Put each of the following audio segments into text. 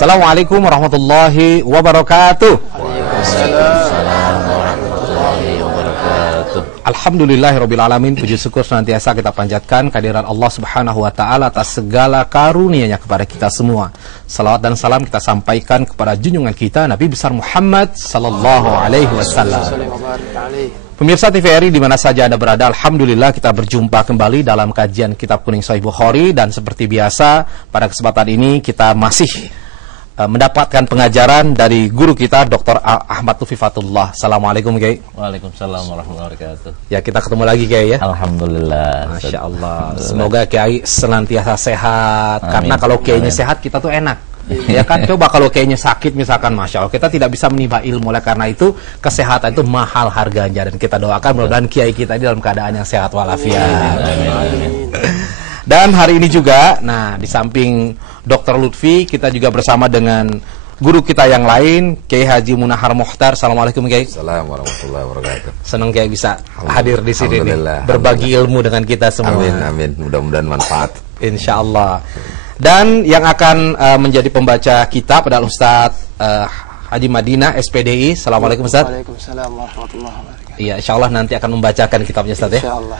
Assalamualaikum warahmatullahi wabarakatuh. Waalaikumsalam warahmatullahi wabarakatuh. Alhamdulillahirabbil alamin, puji syukur senantiasa kita panjatkan kehadiran Allah Subhanahu wa taala atas segala karunia-Nya kepada kita semua. Salawat dan salam kita sampaikan kepada junjungan kita Nabi besar Muhammad sallallahu alaihi wasallam. Pemirsa TVRI di mana saja Anda berada, alhamdulillah kita berjumpa kembali dalam kajian Kitab Kuning Sahih Bukhari, dan seperti biasa pada kesempatan ini kita masih mendapatkan pengajaran dari guru kita Dr. Ahmad Lutfi Fatullah. Assalamualaikum Kiai. Waalaikumsalam warahmatullahi wabarakatuh. Ya, kita ketemu lagi Kiai ya. Alhamdulillah. Masya Allah. Semoga Kiai senantiasa sehat. Amin. Karena kalau Kiainya sehat kita tuh enak. Ya kan, coba kalau Kiainya sakit misalkan, Masya Allah, kita tidak bisa menimba ilmu. Oleh karena itu kesehatan itu mahal harganya, dan kita doakan mudah-mudahan Kiai kita ini dalam keadaan yang sehat walafiat. Amin. Dan hari ini juga, nah di samping Dr. Lutfi, kita juga bersama dengan guru kita yang lain, Kiai Haji Munahar Mukhtar. Assalamualaikum Kiai. Assalamualaikum warahmatullahi wabarakatuh. Senang Kiai bisa hadir di sini nih, berbagi ilmu dengan kita semua. Amin, amin. Mudah-mudahan manfaat. Insya Allah. Dan yang akan menjadi pembaca kitab adalah Ustadz Haji Madinah SPDI. Assalamualaikum Ustadz. Waalaikumsalam warahmatullahi wabarakatuh. Iya, insya Allah nanti akan membacakan kitabnya Ustadz ya. Insya Allah.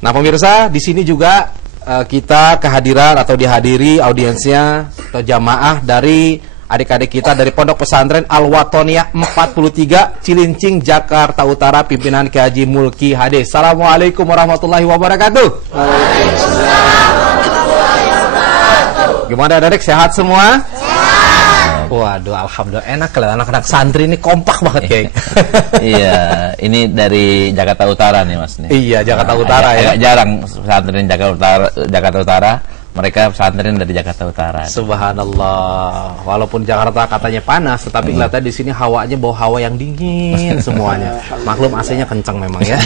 Nah pemirsa, di sini juga kita kehadiran atau dihadiri audiensnya atau jamaah dari adik-adik kita dari Pondok Pesantren Al-Watoniyah 43 Cilincing, Jakarta Utara, pimpinan Kiai Haji Mulki HD. Assalamualaikum warahmatullahi wabarakatuh. Gimana adik, sehat semua? Sehat. Waduh, alhamdulillah, enak kalau anak-anak santri ini kompak banget Kiai. Iya, ini dari Jakarta Utara nih Mas nih. Iya, Jakarta Utara ya. Agak jarang pesantren Jakarta Utara. Mereka pesantren dari Jakarta Utara. Subhanallah. Walaupun Jakarta katanya panas, tetapi kelihatan di sini hawanya bau hawa yang dingin semuanya. Maklum AC-nya kencang memang ya.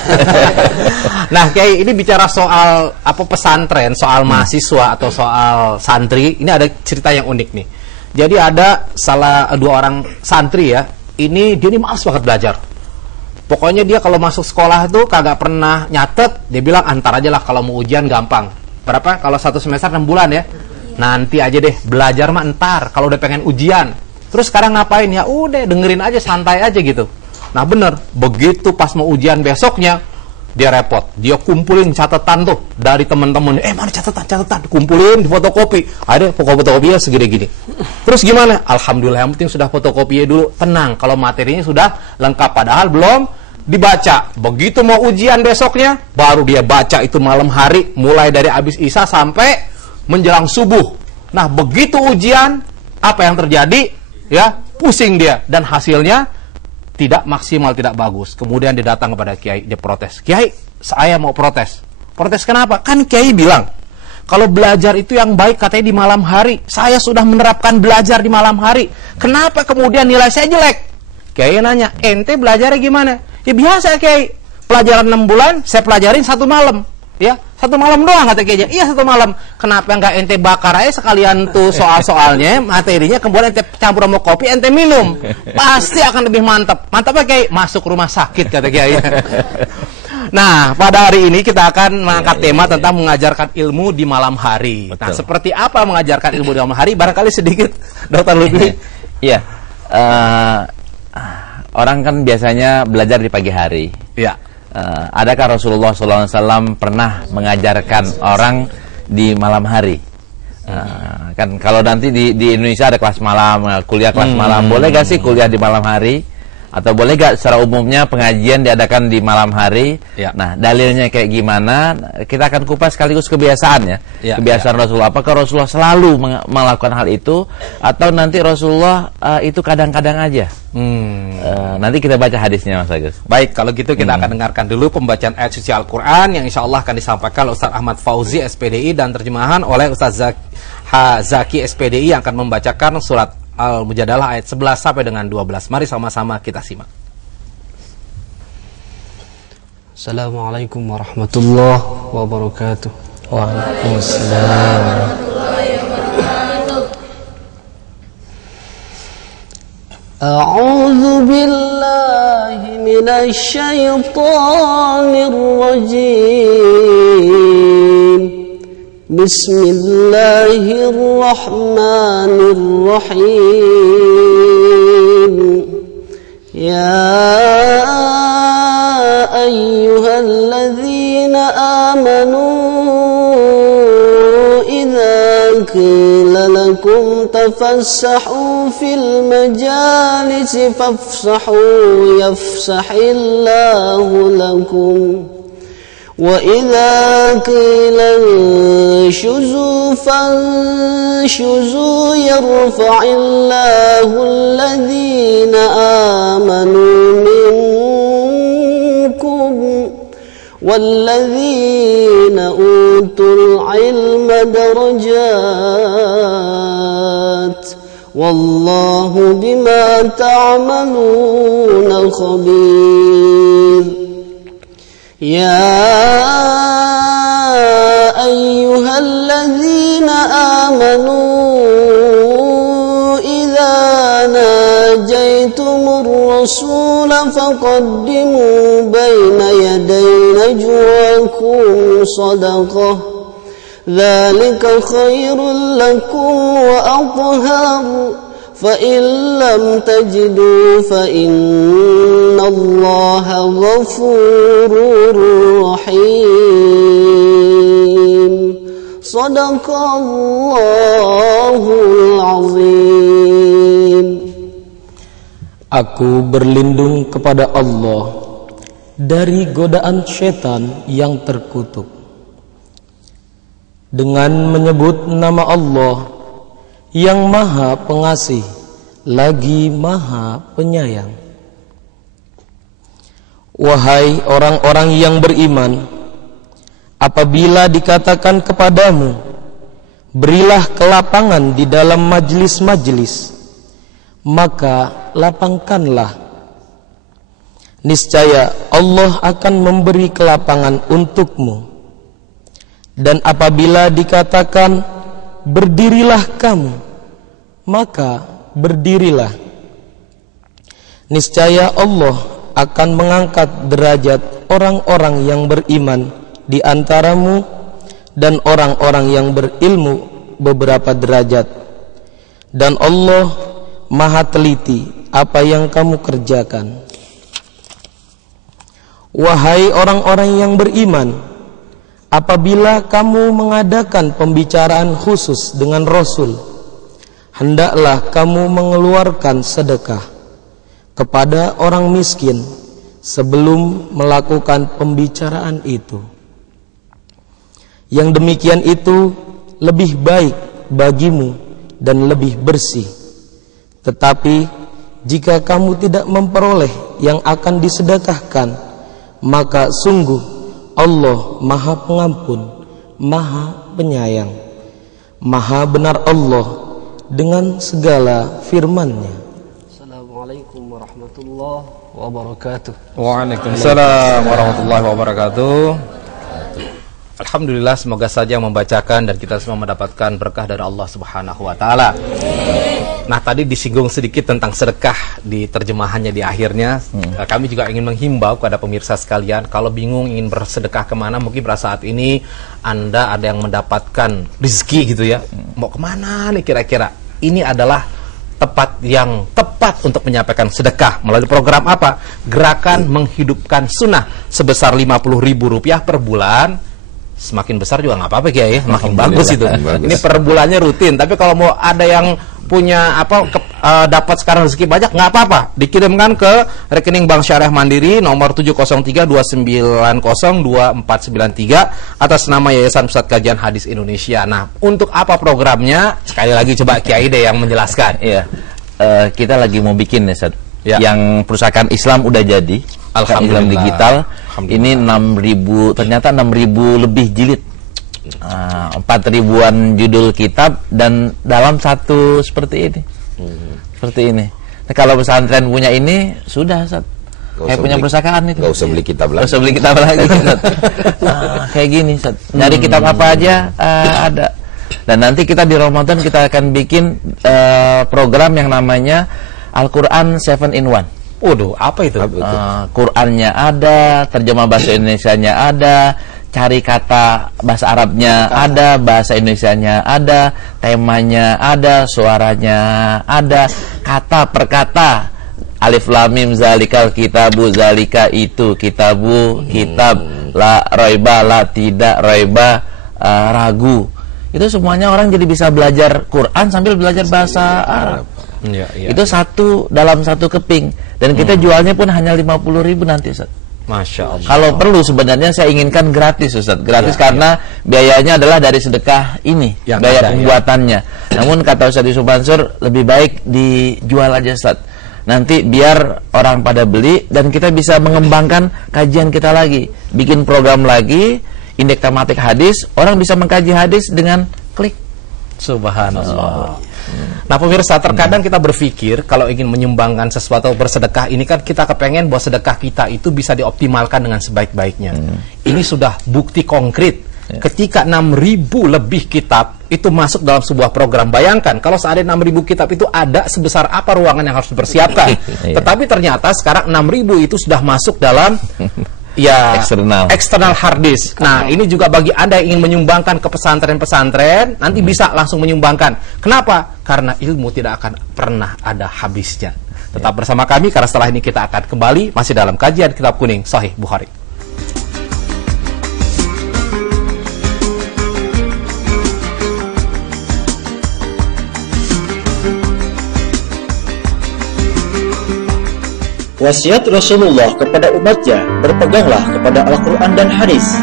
Nah, Kiai, ini bicara soal apa pesantren, soal mahasiswa atau soal santri, ini ada cerita yang unik nih. Jadi ada dua orang santri ya. Ini dia malas banget belajar. Pokoknya dia kalau masuk sekolah itu kagak pernah nyatet. Dia bilang antar aja lah, kalau mau ujian gampang. Berapa? Kalau 1 semester 6 bulan ya. Nanti aja deh, belajar mah entar kalau udah pengen ujian. Terus sekarang ngapain ya? Udah dengerin aja, santai aja gitu. Nah bener, begitu pas mau ujian besoknya, dia repot. Dia kumpulin catatan tuh dari temen-temen. Mana catatan? Kumpulin, di fotokopi. Ada fotokopinya segede gini. Terus gimana? Alhamdulillah, yang penting sudah fotokopinya dulu. Tenang, kalau materinya sudah lengkap. Padahal belum dibaca. Begitu mau ujian besoknya, baru dia baca itu malam hari, mulai dari habis isya sampai menjelang subuh. Nah begitu ujian, apa yang terjadi? Ya, pusing dia, dan hasilnya tidak maksimal, tidak bagus. Kemudian dia datang kepada Kiai, dia protes. Kiai, saya mau protes. Protes kenapa? Kan Kiai bilang kalau belajar itu yang baik katanya di malam hari. Saya sudah menerapkan belajar di malam hari. Kenapa kemudian nilai saya jelek? Kiai nanya, ente belajarnya gimana? Ya biasa Kiai, pelajaran 6 bulan saya pelajarin 1 malam. Ya, 1 malam doang kata Kiai. Iya 1 malam. Kenapa enggak ente bakar aja sekalian tuh soal-soalnya, materinya, kemudian ente campur sama kopi, ente minum. Pasti akan lebih mantap. Mantapnya Kiai, masuk rumah sakit kata Kiai. Nah, pada hari ini kita akan mengangkat tema tentang mengajarkan ilmu di malam hari. Betul. Nah, seperti apa mengajarkan ilmu di malam hari? Barangkali sedikit Dr. Lutfi. Iya. Orang kan biasanya belajar di pagi hari. Ya. Adakah Rasulullah SAW pernah mengajarkan orang di malam hari? Kan kalau nanti di Indonesia ada kelas malam, kuliah kelas malam, boleh gak sih kuliah di malam hari? Atau boleh gak secara umumnya pengajian diadakan di malam hari? Ya. Nah, dalilnya kayak gimana? Kita akan kupas sekaligus kebiasaan ya. Kebiasaan Rasulullah. Apakah Rasulullah selalu melakukan hal itu? Atau nanti Rasulullah itu kadang-kadang aja? Nanti kita baca hadisnya Mas Agus. Baik, kalau gitu kita akan dengarkan dulu pembacaan ayat suci Al-Quran yang insya Allah akan disampaikan oleh Ustaz Ahmad Fauzi SPDI dan terjemahan oleh Ustaz Zaki SPDI yang akan membacakan surat Al-Mujadalah ayat 11 sampai dengan 12. Mari sama-sama kita simak. Assalamualaikum warahmatullahi wabarakatuh. Waalaikumsalam. A'udzu billahi minasy syaithanir rajim. Bismillahirrahmanirrahim. Ya ayyuhalladzina amanu idza qila lakum tafassahu fil majalisi fafsahu yafsahillahu lakum wa idza qila inshuzu fanshuzu yarfa'illahu alladhina amanu minkum walladhina utul ilma darajat wallahu bima ta'maluna khabir. Ya ayyuhalladzina amanu idza najaitumur rasula faqaddimu baina yaday najwakum sadaqah dzalika khairul lakum wa athhar فإن لم تجدوا فإن الله غفور رحيم صدق الله العظيم. Aku berlindung kepada Allah dari godaan syaitan yang terkutuk dengan menyebut nama Allah yang maha pengasih lagi maha penyayang. Wahai orang-orang yang beriman, apabila dikatakan kepadamu, berilah kelapangan di dalam majlis-majlis, maka lapangkanlah. Niscaya Allah akan memberi kelapangan untukmu. Dan apabila dikatakan, berdirilah kamu, maka berdirilah. Niscaya Allah akan mengangkat derajat orang-orang yang beriman di antaramu dan orang-orang yang berilmu beberapa derajat. Dan Allah maha teliti apa yang kamu kerjakan. Wahai orang-orang yang beriman, apabila kamu mengadakan pembicaraan khusus dengan Rasul, hendaklah kamu mengeluarkan sedekah kepada orang miskin sebelum melakukan pembicaraan itu. Yang demikian itu lebih baik bagimu dan lebih bersih. Tetapi jika kamu tidak memperoleh yang akan disedekahkan, maka sungguh Allah maha pengampun, maha penyayang. Maha benar Allah dengan segala firman-Nya. Assalamualaikum warahmatullahi wabarakatuh. Waalaikumsalam warahmatullahi wabarakatuh. Alhamdulillah, semoga saja membacakan dan kita semua mendapatkan berkah dari Allah Subhanahu wa taala. Nah, tadi disinggung sedikit tentang sedekah di terjemahannya di akhirnya. Kami juga ingin menghimbau kepada pemirsa sekalian, kalau bingung ingin bersedekah kemana, mungkin pada saat ini Anda ada yang mendapatkan rezeki gitu ya. Mau kemana nih kira-kira? Ini adalah tempat yang tepat untuk menyampaikan sedekah melalui program apa? Gerakan Menghidupkan Sunnah sebesar Rp50.000 per bulan. Semakin besar juga nggak apa-apa ya, makin bagus itu. Ini per bulannya rutin. Tapi kalau mau ada yang punya dapat sekarang rezeki banyak, nggak apa-apa, dikirimkan ke rekening Bank Syariah Mandiri nomor 703-290-2493 atas nama Yayasan Pusat Kajian Hadis Indonesia. Nah, untuk apa programnya? Sekali lagi coba Kiai deh yang menjelaskan. Iya, kita lagi mau bikin nih, Ustaz. Ya. Yang perusahaan Islam udah jadi, Islam digital. Ini 6.000, ternyata 6.000 lebih jilid, 4.000-an judul kitab, dan dalam satu seperti ini. Seperti ini. Nah, kalau pesantren punya ini sudah, Ustaz. Kayak punya perusahaan itu. Gak usah beli kitab lagi. Gak usah beli kitab lagi, Ustaz. Kayak gini, Ustaz. Nyari kitab apa aja ada. Dan nanti kita di Ramadan kita akan bikin program yang namanya Al-Quran 7-in-1. Waduh, apa itu? Qurannya ada, terjemah bahasa Indonesianya ada, cari kata bahasa Arabnya, ada bahasa Indonesianya, ada temanya, ada suaranya, ada kata per kata. Alif lam mim zalikal kitabu, zalika itu kitabu, kitab, la raiba, la tidak raiba, ragu. Itu semuanya orang jadi bisa belajar Quran sambil belajar bahasa Arab. Itu satu dalam satu keping, dan kita jualnya pun hanya 50.000 nanti, Ustaz. Masya Allah. Kalau perlu sebenarnya saya inginkan gratis, Ustaz. Gratis karena biayanya adalah dari sedekah ini, yang biaya ada, pembuatannya. Namun kata Ustaz Yusuf Mansur, lebih baik dijual aja, Ustaz. Nanti biar orang pada beli dan kita bisa mengembangkan kajian kita lagi, bikin program lagi, indeks tematik hadis, orang bisa mengkaji hadis dengan klik. Subhanallah. Nah pemirsa, terkadang kita berpikir kalau ingin menyumbangkan sesuatu bersedekah ini kan kita kepengen bahwa sedekah kita itu bisa dioptimalkan dengan sebaik-baiknya. Ini sudah bukti konkret ketika 6.000 lebih kitab itu masuk dalam sebuah program. Bayangkan kalau seandainya 6.000 kitab itu ada, sebesar apa ruangan yang harus dipersiapkan. Tetapi ternyata sekarang 6.000 itu sudah masuk dalam eksternal hard disk. Nah, ini juga bagi Anda yang ingin menyumbangkan ke pesantren-pesantren, nanti bisa langsung menyumbangkan. Kenapa? Karena ilmu tidak akan pernah ada habisnya. Tetap bersama kami karena setelah ini kita akan kembali masih dalam kajian Kitab Kuning Sahih Bukhari. Wasiat Rasulullah kepada umatnya, berpeganglah kepada Al-Quran dan hadis.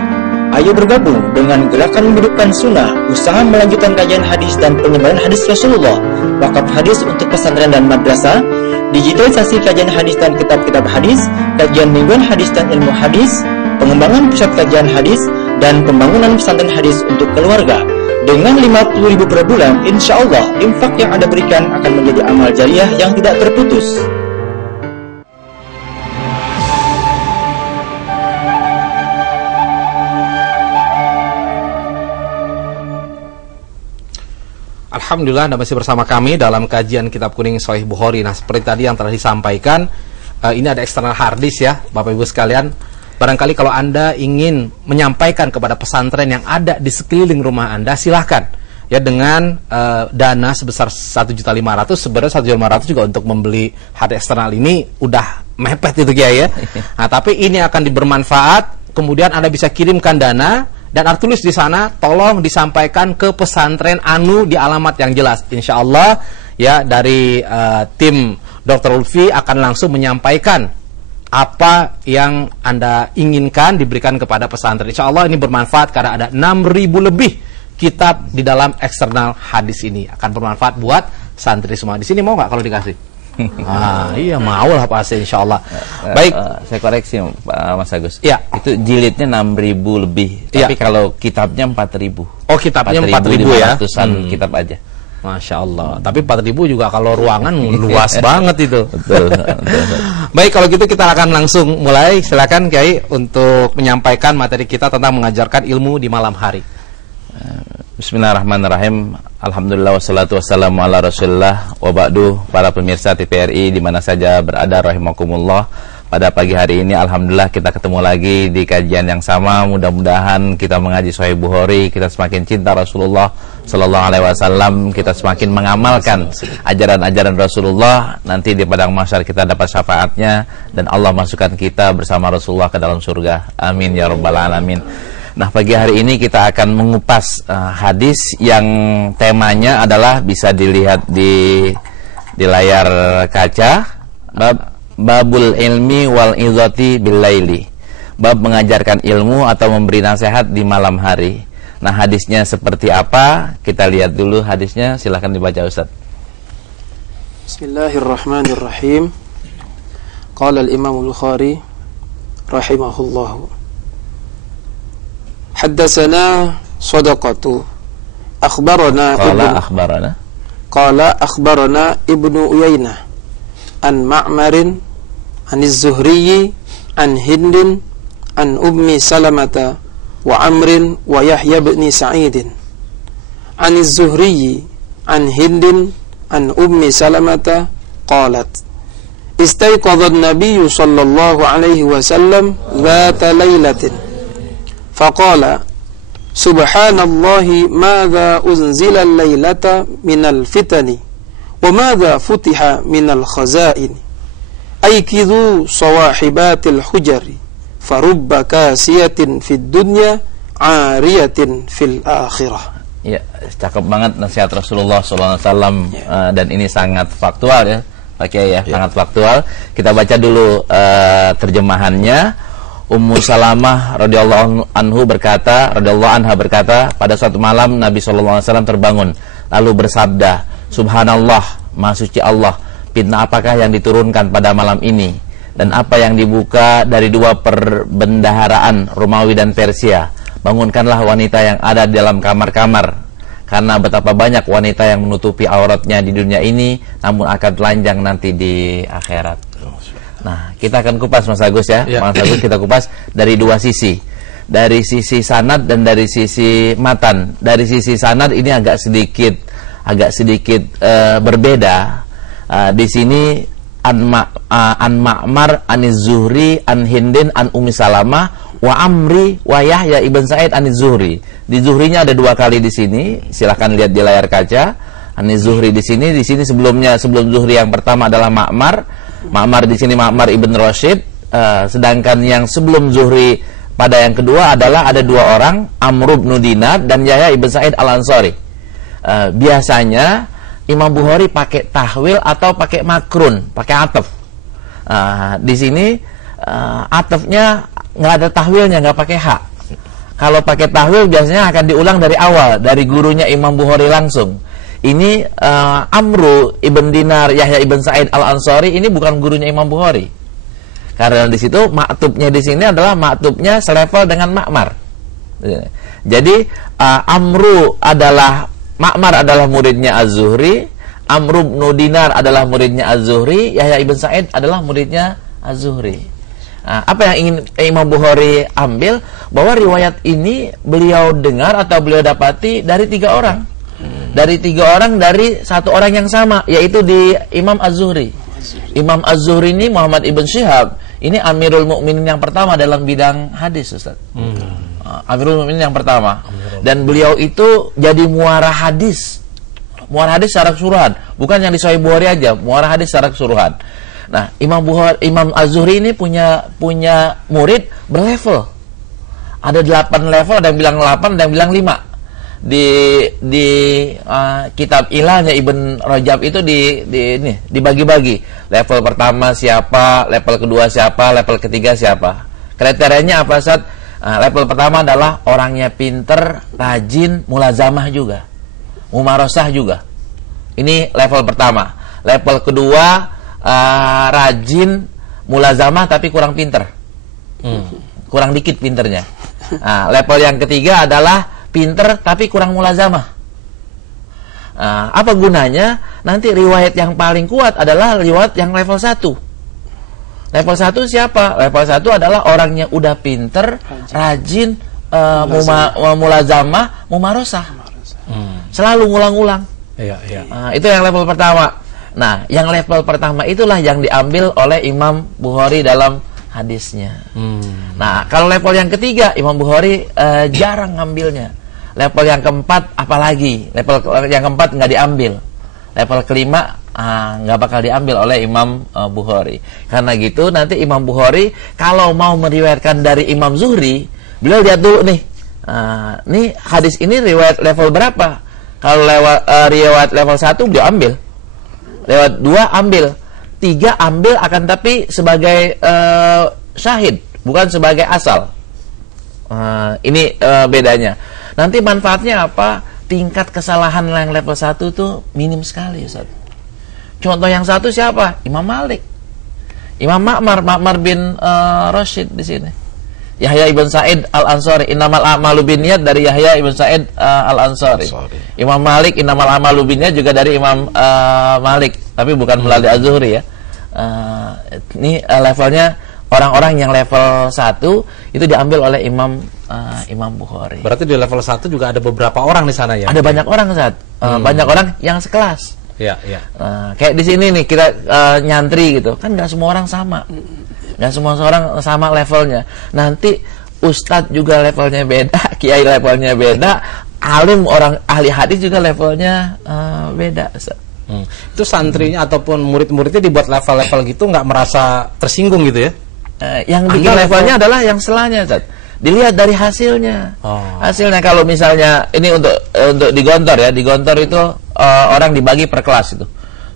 Ayo bergabung dengan gerakan menghidupkan sunnah, usaha melanjutkan kajian hadis dan penyebaran hadis Rasulullah, wakaf hadis untuk pesantren dan madrasah, digitalisasi kajian hadis dan kitab-kitab hadis, kajian mingguan hadis dan ilmu hadis, pengembangan pusat kajian hadis, dan pembangunan pesantren hadis untuk keluarga. Dengan 50.000 per bulan, insya Allah infak yang Anda berikan akan menjadi amal jariah yang tidak terputus. Alhamdulillah Anda masih bersama kami dalam kajian Kitab Kuning Sahih Bukhari. Nah, seperti tadi yang telah disampaikan, ini ada eksternal hard disk ya, Bapak Ibu sekalian. Barangkali kalau Anda ingin menyampaikan kepada pesantren yang ada di sekeliling rumah Anda, silahkan ya, dengan dana sebesar 1.500.000. Sebenarnya 1.500.000 juga untuk membeli hard eksternal ini udah mepet itu ya. Nah, tapi ini akan bermanfaat. Kemudian Anda bisa kirimkan dana dan tulis di sana, tolong disampaikan ke pesantren Anu di alamat yang jelas. Insya Allah ya, dari tim Dr. Lutfi akan langsung menyampaikan apa yang Anda inginkan diberikan kepada pesantren. Insya Allah ini bermanfaat karena ada 6.000 lebih kitab di dalam eksternal hadis ini. Akan bermanfaat buat santri semua. Di sini mau nggak kalau dikasih? Iya mau lah pasti, insya Allah. Baik, saya koreksi Mas Agus. Ya, itu jilidnya 6.000 lebih. Tapi kalau kitabnya 4.000. Oh, kitabnya 4.000 ya? 4.500-an kitab aja. Masya Allah. Tapi 4.000 juga kalau ruangan luas banget itu. Betul. Baik, kalau gitu kita akan langsung mulai. Silakan Kiai untuk menyampaikan materi kita tentang mengajarkan ilmu di malam hari. Bismillahirrahmanirrahim. Alhamdulillah wassalatu wassalamu ala Rasulillah wa ba'du. Para pemirsa TVRI di mana saja berada rahimakumullah. Pada pagi hari ini alhamdulillah kita ketemu lagi di kajian yang sama. Mudah-mudahan kita mengaji Sahih Bukhari, kita semakin cinta Rasulullah sallallahu alaihi wasallam, kita semakin mengamalkan ajaran-ajaran Rasulullah. Nanti di padang mahsyar kita dapat syafaatnya dan Allah masukkan kita bersama Rasulullah ke dalam surga. Amin ya rabbal alamin. Nah, pagi hari ini kita akan mengupas hadis yang temanya adalah bisa dilihat di layar kaca. Babul ilmi wal izati bil laili. Bab mengajarkan ilmu atau memberi nasihat di malam hari. Nah, hadisnya seperti apa? Kita lihat dulu hadisnya, silakan dibaca Ustaz. Bismillahirrahmanirrahim. Qala al-Imam al-Bukhari rahimahullah. Haddatsana Shadaqatu akhbarana Qala akhbarana Ibnu Uyainah an Ma'marin an Az-Zuhri an Hindin an Ummi Salamata wa Amrin wa Yahya bin Sa'id an Az-Zuhri an Hindin an Ummi Salamata qalat istayqadha an-nabiy sallallahu alaihi wasallam dhata lailatin faqala subhanallahi madza unzila al-lailata minal fitani wa madza futiha minal khazaini aikidu sawahibatil hujari farubba kasiyatin fid dunya ariyatin fil akhirah. Ya, cakep banget nasihat Rasulullah SAW, dan ini sangat faktual ya, Pak Kiai ya, sangat faktual. Kita baca dulu terjemahannya. Ummu Salamah radhiyallahu anha berkata, pada suatu malam Nabi SAW terbangun lalu bersabda, Subhanallah, Maha Suci Allah, fitnah apakah yang diturunkan pada malam ini, dan apa yang dibuka dari dua perbendaharaan Romawi dan Persia. Bangunkanlah wanita yang ada di dalam kamar-kamar, karena betapa banyak wanita yang menutupi auratnya di dunia ini, namun akan telanjang nanti di akhirat. Nah, kita akan kupas Mas Agus ya. Mas Agus kita kupas dari dua sisi. Dari sisi sanad dan dari sisi matan. Dari sisi sanad ini agak sedikit berbeda. Di sini an Ma'mar an Zuhri an Hindin an Ummi Salamah wa Amri wa Yahya ibn Sa'id an Zuhri. Di Zuhrinya ada dua kali di sini. Silahkan lihat di layar kaca. An Zuhri di sini sebelum Zuhri yang pertama adalah Ma'mar. Ma'mar di sini Ma'mar ibn Rashid. Sedangkan yang sebelum Zuhri pada yang kedua adalah ada dua orang, Amr ibn Dinar dan Yahya ibn Sa'id al-Ansari. Biasanya Imam Bukhari pakai tahwil atau pakai makrun, pakai ataf. Di sini atafnya nggak ada tahwilnya, nggak pakai hak. Kalau pakai tahwil biasanya akan diulang dari awal, dari gurunya Imam Bukhari langsung. Ini Amru ibn Dinar Yahya ibn Sa'id al-Ansari ini bukan gurunya Imam Bukhari. Karena di situ maktubnya di sini adalah maktubnya selevel dengan Ma'mar. Jadi Ma'mar adalah muridnya Az-Zuhri, Amr ibn Dinar adalah muridnya Az-Zuhri, Yahya ibn Sa'id adalah muridnya Az-Zuhri. Apa yang ingin Imam Bukhari ambil, bahwa riwayat ini beliau dengar atau beliau dapati dari tiga orang. Dari tiga orang dari satu orang yang sama, yaitu di Imam Az-Zuhri. Imam Az-Zuhri ini Muhammad ibn Syihab, ini Amirul Mukminin yang pertama dalam bidang hadis, Ustaz. Amirul Mukminin yang pertama. Dan beliau itu jadi muara hadis. Muara hadis secara keseluruhan, bukan yang di Sahih Bukhari aja, muara hadis secara keseluruhan. Nah, Imam Az-Zuhri ini punya murid berlevel. Ada 8 level, ada yang bilang 8, ada yang bilang 5. Di kitab Ilahnya Ibn Rajab itu dibagi-bagi. Level pertama siapa, level kedua siapa, level ketiga siapa. Kriterianya apa, Ustaz? Level pertama adalah orangnya pinter, rajin, mulazamah juga, mumarosah juga. Ini level pertama. Level kedua rajin, mulazamah tapi kurang pinter, kurang dikit pinternya. Level yang ketiga adalah pinter tapi kurang mulazamah. Apa gunanya? Nanti riwayat yang paling kuat adalah riwayat yang level 1. Level 1 siapa? Level 1 adalah orangnya udah pinter, rajin, mulazamah, mumarosah, selalu ngulang-ulang. Itu yang level pertama. Nah, yang level pertama itulah yang diambil oleh Imam Bukhari dalam hadisnya. Nah, kalau level yang ketiga Imam Bukhari jarang ngambilnya. Level yang keempat apalagi, level yang keempat nggak diambil. Level kelima nggak bakal diambil oleh Imam Bukhari. Karena gitu nanti Imam Bukhari kalau mau meriwayatkan dari Imam Zuhri, beliau lihat dulu nih, nih hadis ini riwayat level berapa. Kalau riwayat level 1 beliau ambil, lewat 2 ambil, 3 ambil, akan tapi sebagai syahid, bukan sebagai asal. Ini bedanya. Nanti manfaatnya apa? Tingkat kesalahan yang level 1 tuh minim sekali, Ustaz. Contoh yang satu siapa? Imam Malik, Imam Ma'mar bin Rashid di sini. Yahya ibn Sa'id al-Ansari, innamal a'malu binniyat dari Yahya ibn Sa'id al-Ansari. Imam Malik, innamal a'malu binniyat juga dari Imam Malik, tapi bukan melalui Az-Zuhri ya. Ini levelnya orang-orang yang level 1 itu diambil oleh Imam Bukhari. Berarti di level 1 juga ada beberapa orang di sana ya? Ada banyak orang, Ustaz. Banyak orang yang sekelas. Kayak di sini nih kita nyantri gitu, kan nggak semua orang sama. Dan semua orang sama levelnya. Nanti ustadz juga levelnya beda, kiai levelnya beda, alim orang ahli hadis juga levelnya beda. Itu santrinya ataupun murid-muridnya dibuat level-level gitu nggak merasa tersinggung gitu ya? Yang bikin levelnya adalah yang selanya, Ustaz. Dilihat dari hasilnya. Hasilnya kalau misalnya ini untuk di Gontor ya, di Gontor itu orang dibagi per kelas itu.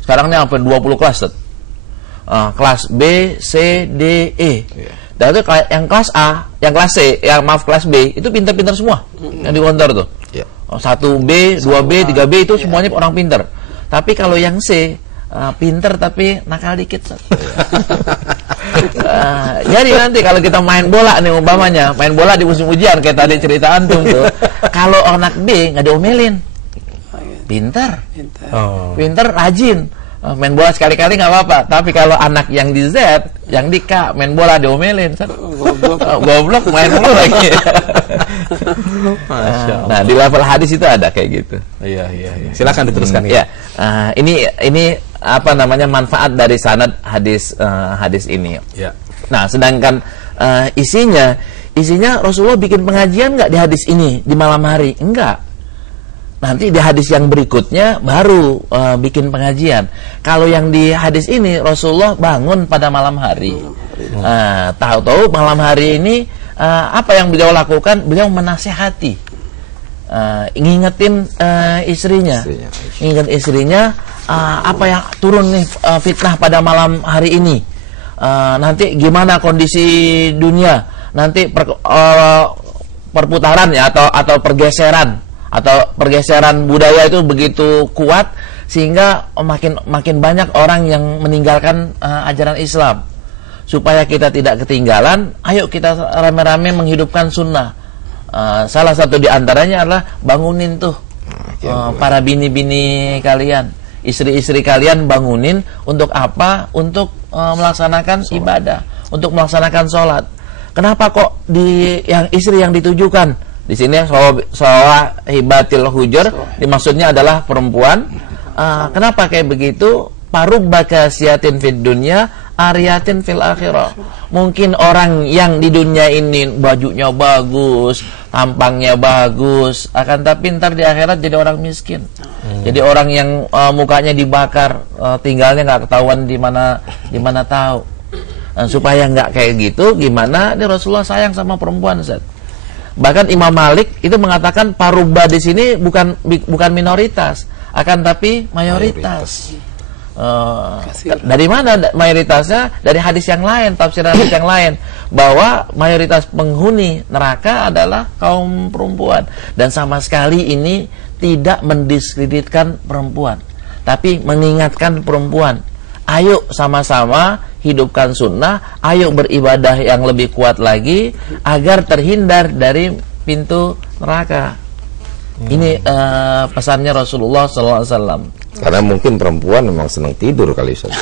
Sekarang ini hampir 20 kelas, Ustaz. Kelas B, C, D, E. Dan itu yang kelas A, yang kelas C, kelas B itu pintar-pintar semua yang di Gontor tuh. 1B, 2B, 3B itu semuanya orang pintar. Tapi kalau yang C pinter tapi nakal dikit. Jadi nanti kalau kita main bola nih umpamanya, main bola di musim ujian kayak tadi cerita antum tuh, kalau anak B nggak diomelin, pinter, rajin, main bola sekali-kali nggak apa-apa. Tapi kalau anak yang di Z, yang di K main bola diomelin, goblok main mulu lagi. Nah di level hadis itu ada kayak gitu. Iya. Silakan diteruskan ya. Ini apa namanya manfaat dari sanad hadis ini. Ya. Nah sedangkan isinya Rasulullah bikin pengajian nggak di hadis ini di malam hari? Enggak. Nanti di hadis yang berikutnya baru bikin pengajian. Kalau yang di hadis ini Rasulullah bangun pada malam hari. Tahu-tahu malam hari ini apa yang beliau lakukan? Beliau menasehati, ngingetin istrinya. Ngingetin istrinya apa yang turun nih fitnah pada malam hari ini. Nanti gimana kondisi dunia? Nanti perputaran ya atau pergeseran budaya itu begitu kuat sehingga makin banyak orang yang meninggalkan ajaran Islam. Supaya kita tidak ketinggalan, ayo kita rame-rame menghidupkan sunnah. Salah satu di antaranya adalah bangunin tuh para bini-bini kalian, istri-istri kalian bangunin untuk apa? Untuk melaksanakan ibadah, untuk melaksanakan sholat. Kenapa kok yang istri yang ditujukan? Di sini sawahibatil hujur dimaksudnya adalah perempuan. Kenapa kayak begitu? Parubbaka siatin fid dunya, ariyatin fil akhirah. Mungkin orang yang di dunia ini bajunya bagus, tampangnya bagus, akan tapi ntar di akhirat jadi orang miskin. Jadi orang yang mukanya dibakar, tinggalnya nggak ketahuan di mana tahu. Supaya nggak kayak gitu, gimana? Ini Rasulullah sayang sama perempuan, Ustaz. Bahkan Imam Malik itu mengatakan parubba di sini bukan minoritas, akan tapi mayoritas. Dari mana mayoritasnya? Dari hadis yang lain, tafsir hadis yang lain, bahwa mayoritas penghuni neraka adalah kaum perempuan. Dan sama sekali ini tidak mendiskreditkan perempuan, tapi mengingatkan perempuan. Ayo sama-sama hidupkan sunnah, ayo beribadah yang lebih kuat lagi agar terhindar dari pintu neraka. Ini pesannya Rasulullah SAW. Karena mungkin perempuan memang senang tidur kali Ustaz.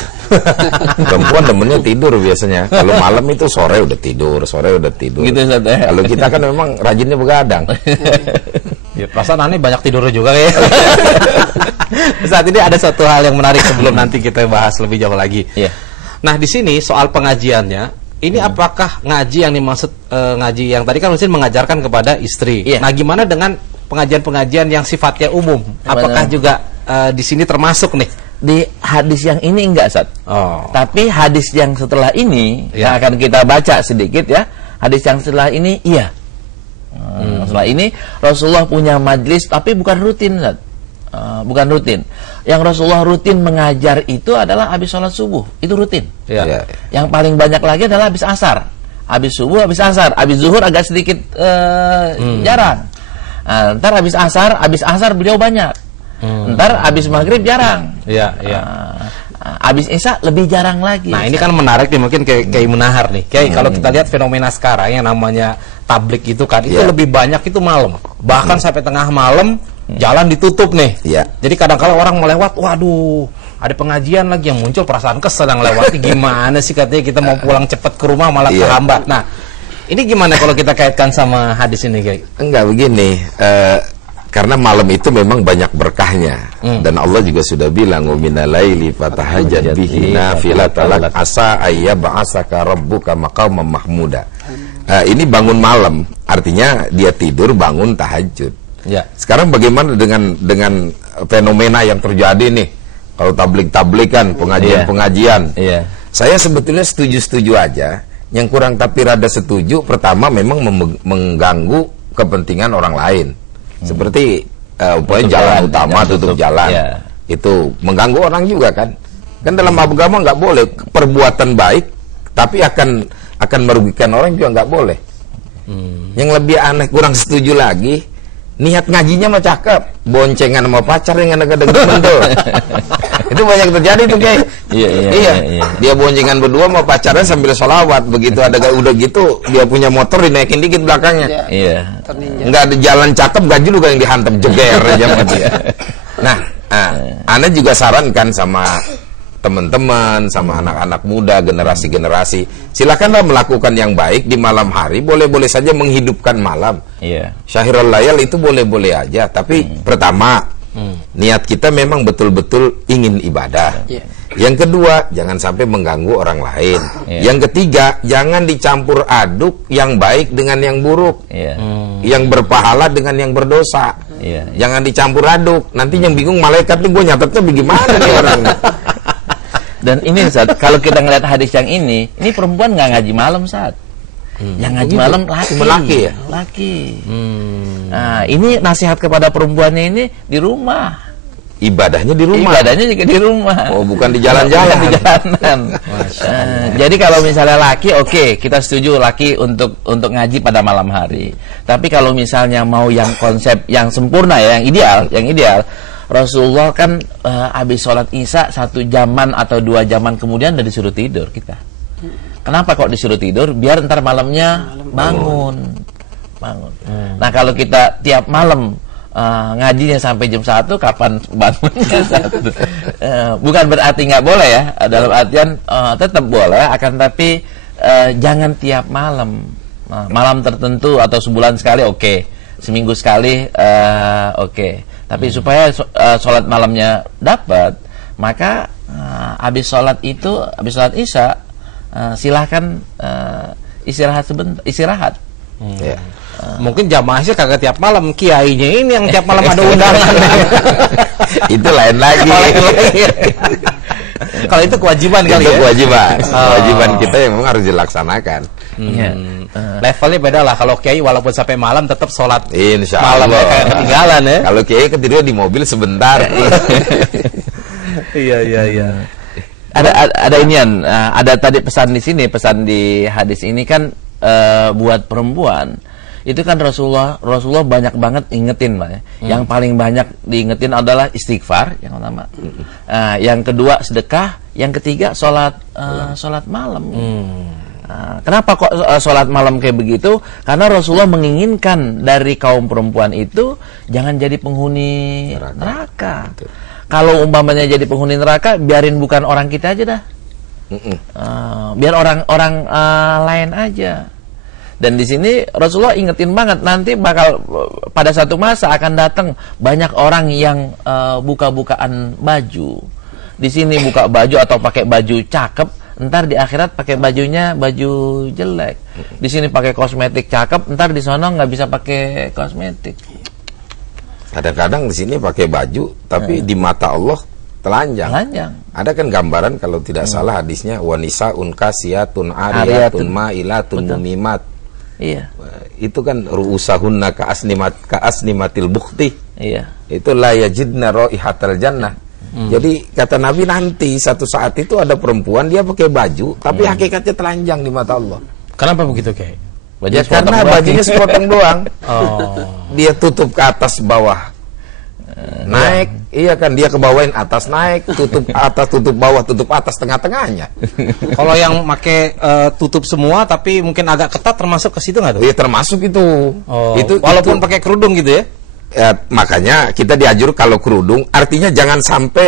Perempuan demennya tidur biasanya. Kalau malam itu sore udah tidur. Gitu, kalau kita kan memang rajinnya begadang. Ya, perasaan aneh banyak tidur juga ya. Saat ini ada satu hal yang menarik sebelum nanti kita bahas lebih jauh lagi. Nah, di sini soal pengajiannya, ini apakah ngaji yang dimaksud ngaji yang tadi kan mungkin mengajarkan kepada istri. Nah, gimana dengan pengajian-pengajian yang sifatnya umum? Apakah juga di sini termasuk nih? Di hadis yang ini enggak, Ustaz. Tapi hadis yang setelah ini yang akan kita baca sedikit ya. Hadis yang setelah ini iya. Setelah ini Rasulullah punya majlis tapi bukan rutin, Ustaz. Bukan rutin. Yang Rasulullah rutin mengajar itu adalah habis sholat subuh, itu rutin. Yang paling banyak lagi adalah habis asar. Habis subuh, habis asar. Habis zuhur agak sedikit jarang. Ntar habis asar beliau banyak. Ntar habis maghrib jarang. Habis isya lebih jarang lagi. Nah, ini kan menarik nih, mungkin kayak Munahar nih. Kayak kalau kita lihat fenomena sekarang yang namanya tablik itu kan, itu lebih banyak itu malam. Bahkan sampai tengah malam jalan ditutup nih. Jadi kadang-kadang orang mau lewat, waduh, ada pengajian lagi, yang muncul perasaan kesel yang lewati. Gimana sih katanya kita mau pulang cepat ke rumah malah terhambat. Nah, ini gimana kalau kita kaitkan sama hadis ini, Kiai? Enggak begini. Karena malam itu memang banyak berkahnya. Dan Allah juga sudah bilang, "Wa minal laili fatahajjad bihi nafilatan lak asa ayyab'asaka rabbuka maqaman mahmuda." Ini bangun malam, artinya dia tidur bangun tahajud. Ya. Sekarang bagaimana dengan fenomena yang terjadi nih? Kalau tablik kan, pengajian-pengajian. Iya. Saya sebetulnya setuju-setuju aja. Yang kurang tapi rada setuju, pertama memang mengganggu kepentingan orang lain. Seperti upaya jalan utama tutup jalan. Ya. Itu mengganggu orang juga kan. Kan dalam agama nggak boleh perbuatan baik, tapi akan merugikan orang juga nggak boleh. Yang lebih aneh, kurang setuju lagi, niat ngajinya mah cakep, boncengan sama pacar yang kadang-kadang mendol. Itu banyak terjadi tuh kayak. Iya. Dia boncengan berdua sama pacarnya sambil sholawat, begitu ada udah gitu dia punya motor dinaikin dikit belakangnya. Iya. Nggak ada jalan cakep, gaji juga yang dihantam jeger aja sama dia. Nah, Anda juga sarankan sama teman-teman, sama anak-anak muda, generasi-generasi, silakanlah melakukan yang baik di malam hari, boleh-boleh saja menghidupkan malam. Iya. Syahrul Layal itu boleh-boleh aja, tapi pertama, niat kita memang betul-betul ingin ibadah. Yang kedua, jangan sampai mengganggu orang lain. Yang ketiga, jangan dicampur aduk yang baik dengan yang buruk, yang berpahala dengan yang berdosa. Jangan dicampur aduk, nanti yang bingung malaikat nih, gue nyatetnya bagaimana nih orang. Dan ini Ustaz, kalau kita ngeliat hadis yang ini perempuan nggak ngaji malam saat. Yang ngaji malam laki ya? Laki. Nah, ini nasihat kepada perempuannya ini di rumah. Ibadahnya di rumah. Ibadahnya juga di rumah. Oh, bukan di jalan-jalan. Di jalanan. Jadi kalau misalnya laki, oke, kita setuju laki untuk ngaji pada malam hari. Tapi kalau misalnya mau yang konsep yang sempurna ya, yang ideal, Rasulullah kan habis sholat Isya 1 jaman atau 2 jaman kemudian udah disuruh tidur kita. Kenapa kok disuruh tidur? Biar ntar malamnya bangun. Nah, kalau kita tiap malam ngajinya sampai jam 1, kapan bangunnya 1? Bukan berarti nggak boleh ya, dalam artian tetap boleh, akan tapi jangan tiap malam. Malam tertentu atau sebulan sekali oke. Seminggu sekali oke. Tapi supaya sholat malamnya dapat, maka habis sholat Isya, silahkan istirahat sebentar, istirahat. Mungkin jamaahnya kagak tiap malam, kiainya ini yang tiap malam ada undangan. Itu lain lagi. Kalau itu kewajiban kali ya. Kewajiban kita yang memang harus dilaksanakan. Levelnya beda lah. Kalau kiai walaupun sampai malam tetap sholat. Insya malam Allah. Kayak ketinggalan ya. Kalau kiai ketidur di mobil sebentar. Iya. Ada inian, ada tadi pesan di sini, pesan di hadis ini kan buat perempuan. Itu kan Rasulullah banyak banget ingetin lah ya. Yang paling banyak diingetin adalah istighfar yang pertama. Yang kedua sedekah, yang ketiga sholat malam. Kenapa kok sholat malam kayak begitu? Karena Rasulullah menginginkan dari kaum perempuan itu jangan jadi penghuni neraka. Kalau umpamanya jadi penghuni neraka, biarin bukan orang kita aja dah. Biar orang lain aja. Dan di sini Rasulullah ingetin banget, nanti bakal pada satu masa akan datang banyak orang yang buka-bukaan baju. Di sini buka baju atau pakai baju cakep, ntar di akhirat pakai bajunya baju jelek. Di sini pakai kosmetik cakep, ntar di sana nggak bisa pakai kosmetik. Kadang-kadang di sini pakai baju, tapi di mata Allah telanjang. Ada kan gambaran kalau tidak salah hadisnya, wanisaun kasiyatun ariyatun ma'ilatun mumimat. Iya. Itu kan ru'usahunna ka'asnimatil bukhti. Iya. Itu la yajidna raihatal jannah. Jadi kata Nabi, nanti satu saat itu ada perempuan dia pakai baju tapi hakikatnya telanjang di mata Allah. Kenapa begitu, Kiai? Ya karena bajunya sepotong doang. Dia tutup ke atas bawah. Naik, iya kan, dia kebawain atas naik, tutup atas, tutup bawah, tutup atas, tengah-tengahnya. Kalau yang pakai tutup semua tapi mungkin agak ketat, termasuk ke situ nggak tuh? Iya, termasuk itu. Itu walaupun pakai kerudung gitu ya? Makanya kita diajur kalau kerudung, artinya jangan sampai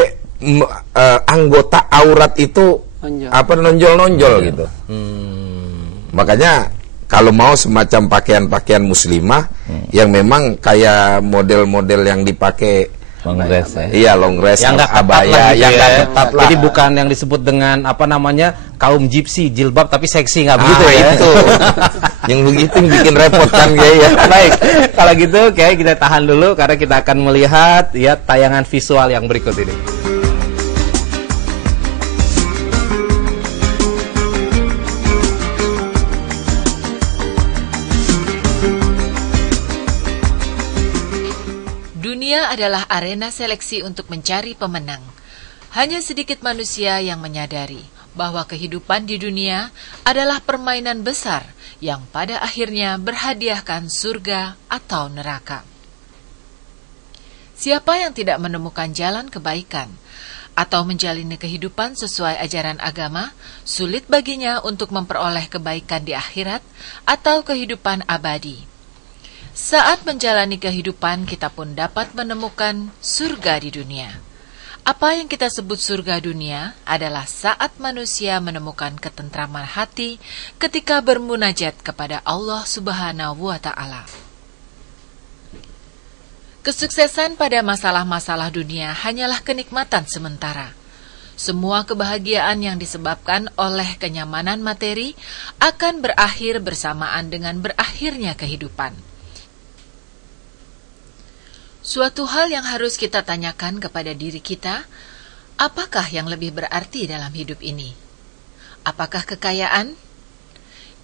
anggota aurat itu nonjol-nonjol gitu. Makanya kalau mau semacam pakaian-pakaian muslimah yang memang kayak model-model yang dipakai Long dress ya. Iya, long dress, Yang nggak ketat abaya, lah gitu yang ya. nggak ketat lah. Jadi bukan yang disebut dengan apa namanya kaum gypsy, jilbab tapi seksi, nggak begitu Ah, ya. itu. Yang begitu yang bikin repot kan ya. Baik, kalau gitu kayak kita tahan dulu karena kita akan melihat ya tayangan visual yang berikut ini. Dunia adalah arena seleksi untuk mencari pemenang. Hanya sedikit manusia yang menyadari bahwa kehidupan di dunia adalah permainan besar yang pada akhirnya berhadiahkan surga atau neraka. Siapa yang tidak menemukan jalan kebaikan atau menjalani kehidupan sesuai ajaran agama, sulit baginya untuk memperoleh kebaikan di akhirat atau kehidupan abadi. Saat menjalani kehidupan, kita pun dapat menemukan surga di dunia. Apa yang kita sebut surga dunia adalah saat manusia menemukan ketentraman hati ketika bermunajat kepada Allah Subhanahu wa Ta'ala. Kesuksesan pada masalah-masalah dunia hanyalah kenikmatan sementara. Semua kebahagiaan yang disebabkan oleh kenyamanan materi akan berakhir bersamaan dengan berakhirnya kehidupan. Suatu hal yang harus kita tanyakan kepada diri kita, apakah yang lebih berarti dalam hidup ini? Apakah kekayaan,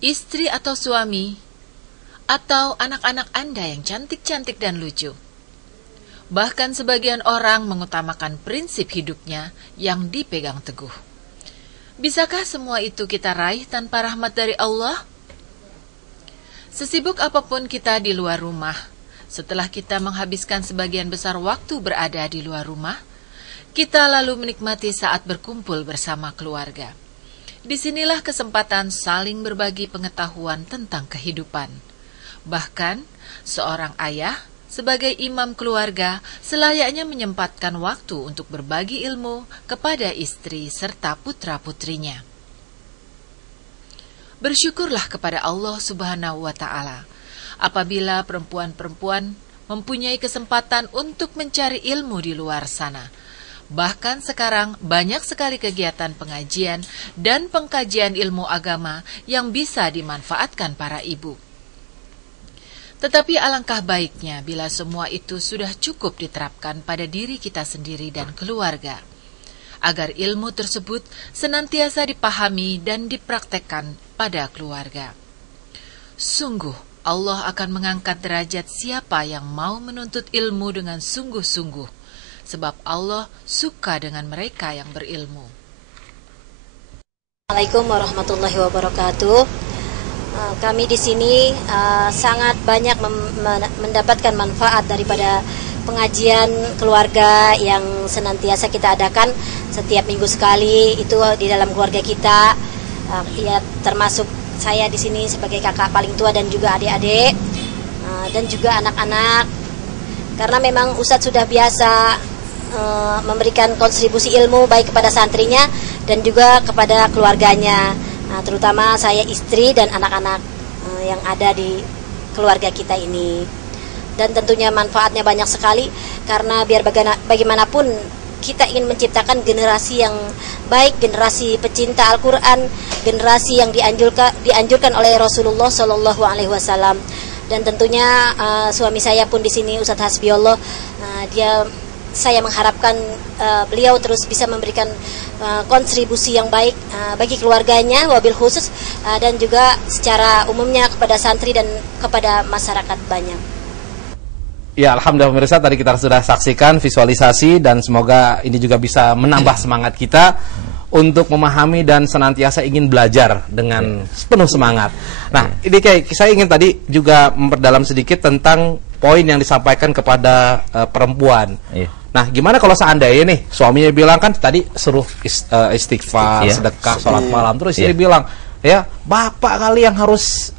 istri atau suami, atau anak-anak Anda yang cantik-cantik dan lucu? Bahkan sebagian orang mengutamakan prinsip hidupnya yang dipegang teguh. Bisakah semua itu kita raih tanpa rahmat dari Allah? Sesibuk apapun kita di luar rumah, setelah kita menghabiskan sebagian besar waktu berada di luar rumah, kita lalu menikmati saat berkumpul bersama keluarga. Disinilah kesempatan saling berbagi pengetahuan tentang kehidupan. Bahkan, seorang ayah sebagai imam keluarga selayaknya menyempatkan waktu untuk berbagi ilmu kepada istri serta putra-putrinya. Bersyukurlah kepada Allah Subhanahu wa Ta'ala apabila perempuan-perempuan mempunyai kesempatan untuk mencari ilmu di luar sana. Bahkan sekarang banyak sekali kegiatan pengajian dan pengkajian ilmu agama yang bisa dimanfaatkan para ibu. Tetapi alangkah baiknya bila semua itu sudah cukup diterapkan pada diri kita sendiri dan keluarga, agar ilmu tersebut senantiasa dipahami dan dipraktekkan pada keluarga. Sungguh, Allah akan mengangkat derajat siapa yang mau menuntut ilmu dengan sungguh-sungguh, sebab Allah suka dengan mereka yang berilmu. Assalamualaikum warahmatullahi wabarakatuh. Kami di sini sangat banyak mendapatkan manfaat daripada pengajian keluarga yang senantiasa kita adakan setiap minggu sekali. Itu di dalam keluarga kita, ya termasuk saya di sini sebagai kakak paling tua dan juga adik-adik dan juga anak-anak. Karena memang Ustadz sudah biasa memberikan kontribusi ilmu baik kepada santrinya dan juga kepada keluarganya, terutama saya istri dan anak-anak yang ada di keluarga kita ini. Dan tentunya manfaatnya banyak sekali karena biar bagaimanapun kita ingin menciptakan generasi yang baik, generasi pecinta Al-Quran, generasi yang dianjurkan oleh Rasulullah Shallallahu Alaihi Wasallam. Dan tentunya suami saya pun di sini Ustadz Hasbiullah, saya mengharapkan beliau terus bisa memberikan kontribusi yang baik bagi keluarganya, wabil khusus dan juga secara umumnya kepada santri dan kepada masyarakat banyak. Ya, alhamdulillah pemirsa, tadi kita sudah saksikan visualisasi dan semoga ini juga bisa menambah semangat kita untuk memahami dan senantiasa ingin belajar dengan penuh semangat. Nah, ini kayak saya ingin tadi juga memperdalam sedikit tentang poin yang disampaikan kepada perempuan. Nah, gimana kalau seandainya nih suaminya bilang kan tadi suruh istighfar, sedekah, sholat malam, terus istri bilang, ya bapak kali yang harus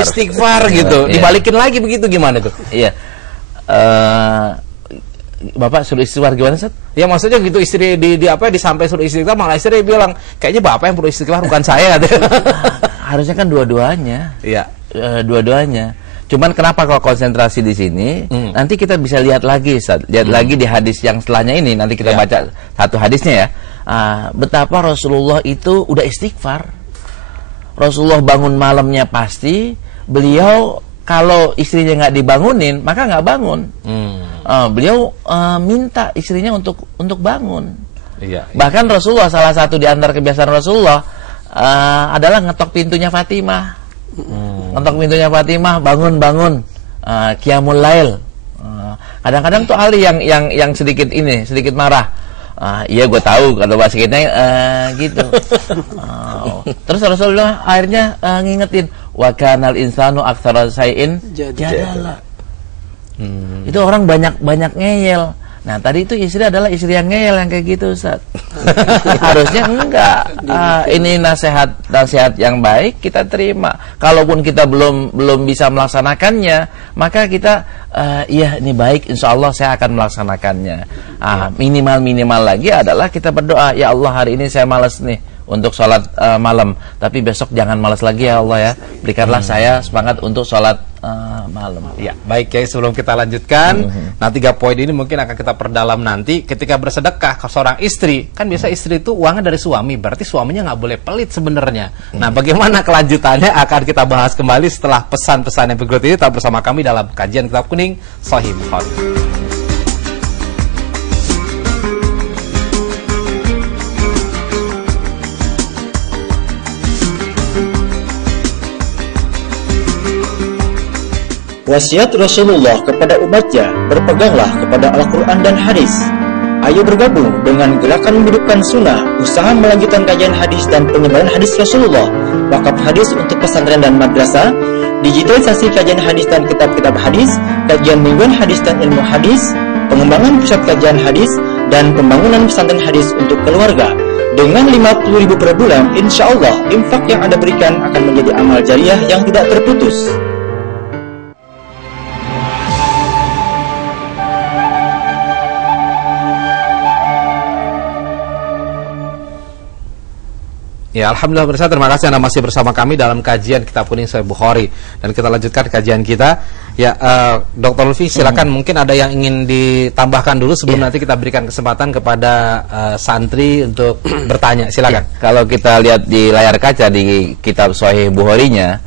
istighfar gitu, dibalikin lagi begitu, gimana tuh? Iya. Bapak suruh istighfar gimana, Ustaz? Ya maksudnya gitu, istri disampai suruh istighfar, malah istri bilang kayaknya bapak yang perlu istighfar bukan saya. Harusnya kan dua-duanya. Iya. Dua-duanya. Cuman kenapa kalau konsentrasi di sini? Nanti kita bisa lihat lagi, Ustaz. Lihat lagi di hadis yang setelahnya ini. Nanti kita baca satu hadisnya ya. Betapa Rasulullah itu udah istighfar. Rasulullah bangun malamnya pasti. Beliau kalau istrinya nggak dibangunin, maka nggak bangun. Beliau minta istrinya untuk bangun. Bahkan Rasulullah, salah satu di antara kebiasaan Rasulullah adalah ngetok pintunya Fatimah. Ngetok pintunya Fatimah, bangun, qiyamul lail. Kadang-kadang tuh Ali yang sedikit marah. Iya gue tahu kalau bahasa kita gitu. Terus Rasulullah akhirnya ngingetin, wa kanal insanu aktsara syai'in jadala. Itu orang banyak ngeyel. Nah, tadi itu istri adalah istri yang ngeyel yang kayak gitu, Ustaz. Harusnya enggak. Ini nasihat yang baik kita terima. Kalaupun kita belum bisa melaksanakannya, maka kita iya ini baik, insya Allah saya akan melaksanakannya. Minimal lagi adalah kita berdoa, ya Allah hari ini saya malas nih untuk sholat malam, tapi besok jangan malas lagi ya Allah ya. Berikanlah saya semangat untuk sholat malam. Ya, baik ya, sebelum kita lanjutkan, nah 3 poin ini mungkin akan kita perdalam nanti. Ketika bersedekah ke seorang istri, kan biasa istri itu uangnya dari suami, berarti suaminya nggak boleh pelit sebenarnya. Nah, bagaimana kelanjutannya akan kita bahas kembali setelah pesan-pesan yang berikut ini. Tetap bersama kami dalam kajian Kitab Kuning Sahih Bukhari. Wasiat Rasulullah kepada umatnya, berpeganglah kepada Al-Quran dan hadis. Ayo bergabung dengan gerakan menghidupkan sunnah, usaha melanjutkan kajian hadis dan penyebaran hadis Rasulullah, wakaf hadis untuk pesantren dan madrasah, digitalisasi kajian hadis dan kitab-kitab hadis, kajian mingguan hadis dan ilmu hadis, pengembangan pusat kajian hadis, dan pembangunan pesantren hadis untuk keluarga. Dengan 50.000 per bulan, insya Allah infak yang Anda berikan akan menjadi amal jariah yang tidak terputus. Ya, alhamdulillah pemirsa, terima kasih Anda masih bersama kami dalam kajian Kitab Kuning Sahih Bukhari, dan kita lanjutkan kajian kita. Ya, Dr. Lutfi, silakan mungkin ada yang ingin ditambahkan dulu sebelum nanti kita berikan kesempatan kepada santri untuk bertanya. Silakan. Kalau kita lihat di layar kaca di Kitab Sahih Bukhari-nya,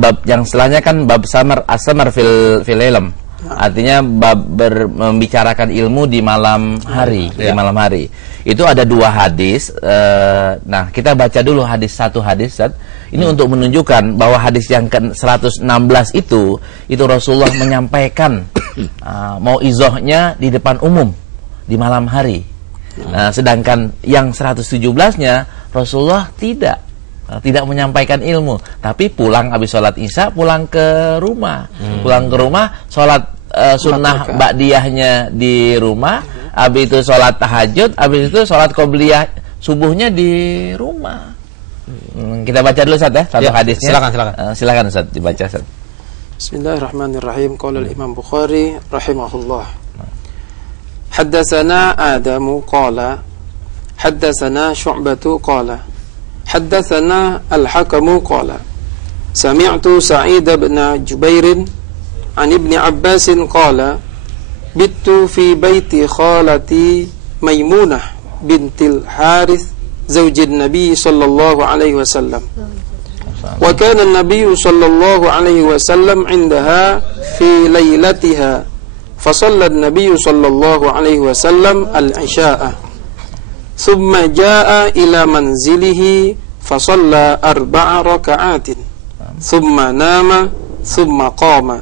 bab yang setelahnya kan bab as-samar fil ilm. Artinya bab membicarakan ilmu di malam hari, di malam hari. Itu ada 2 hadis. Nah, kita baca dulu satu hadis. Ini untuk menunjukkan bahwa hadis yang ke-116 itu Rasulullah menyampaikan mauizahnya di depan umum di malam hari. Sedangkan yang 117-nya Rasulullah tidak menyampaikan ilmu, tapi pulang habis sholat isya, pulang ke rumah, sholat sunnah ba'diyahnya di rumah, habis itu sholat tahajud, habis itu sholat qobliyah subuhnya di rumah. Kita baca dulu Ustaz ya, satu hadisnya. Silakan Ustaz, dibaca Ustaz. Bismillahirrahmanirrahim. Qala al-Imam Bukhari rahimahullah. Haddatsana Adamu qala haddatsana Syu'batu qala haddatsana Al-Hakamu qala sami'tu Sa'id bin Jubair an Ibn Abbas qala bittu fi baiti khalati Maimunah bintil Harith zawjin Nabi sallallahu alaihi wasallam wa kana an-nabiy sallallahu alaihi wasallam 'indaha fi lailatiha fa shalla an-nabiy sallallahu alaihi wasallam al-'isha'a thumma jaa'a ila manzilihi fa shalla 4 raka'atin thumma nama thumma qama